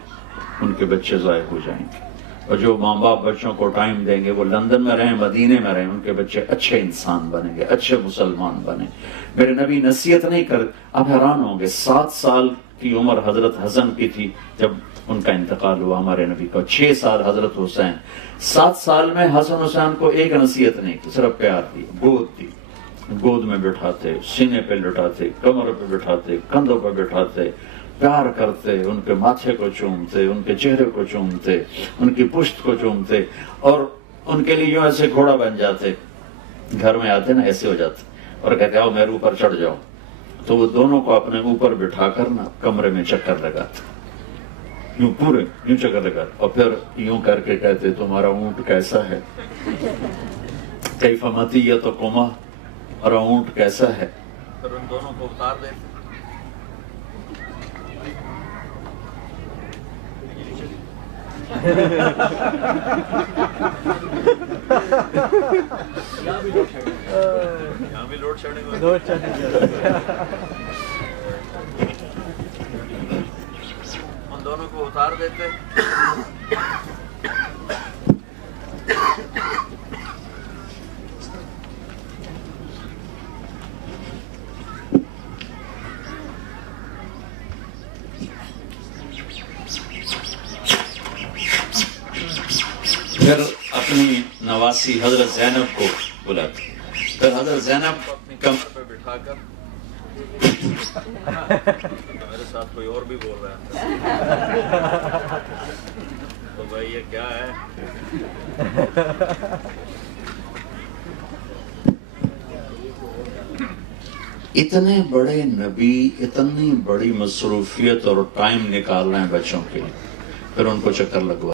ان کے بچے ضائع ہو جائیں گے، اور جو ماں باپ بچوں کو ٹائم دیں گے وہ لندن میں رہیں، مدینے میں رہیں، ان کے بچے اچھے انسان بنیں گے، اچھے مسلمان بنیں۔ میرے نبی نصیحت نہیں کر، آپ حیران ہوں گے 7 سال کی عمر حضرت حسن کی تھی جب ان کا انتقال ہوا ہمارے نبی کا، 6 سال حضرت حسین، 7 سال میں حسن حسین کو ایک نصیحت نہیں کی، صرف پیار دی، گود دی، گود میں بٹھاتے، سینے پہ لٹاتے، کمر پہ بٹھاتے، کندھوں پہ بٹھاتے، پیار کرتے، ان کے ماتھے کو چومتے، ان کے چہرے کو چومتے، ان کی پشت کو چومتے، اور ان کے لیے یوں ایسے گھوڑا بن جاتے، گھر میں آتے نا ایسے ہو جاتے اور کہتے آؤ میرے اوپر چڑھ جاؤ، تو وہ دونوں کو اپنے اوپر بٹھا کر نا کمرے میں چکر لگاتے، یوں پورے یوں چکر لگاتے، اور پھر یوں کر کے کہتے تمہارا اونٹ کیسا ہے، کیف مطیتکما، اور اونٹ کیسا ہے، پھر ان دونوں کو اتار دیتے۔ یہاں بھی لوڈ شیڈنگ ان دونوں کو اتار دیتے۔ پھر اپنی نواسی حضرت زینب کو بلاتے، پھر حضرت زینب کو اپنی کمر پہ بٹھا کر، میرے ساتھ کوئی اور بھی بول رہا ہے تو بھائی یہ کیا ہے؟ اتنے بڑے نبی اتنی بڑی مصروفیت اور ٹائم نکال رہے ہیں بچوں کے لیے، پھر ان کو چکر لگوا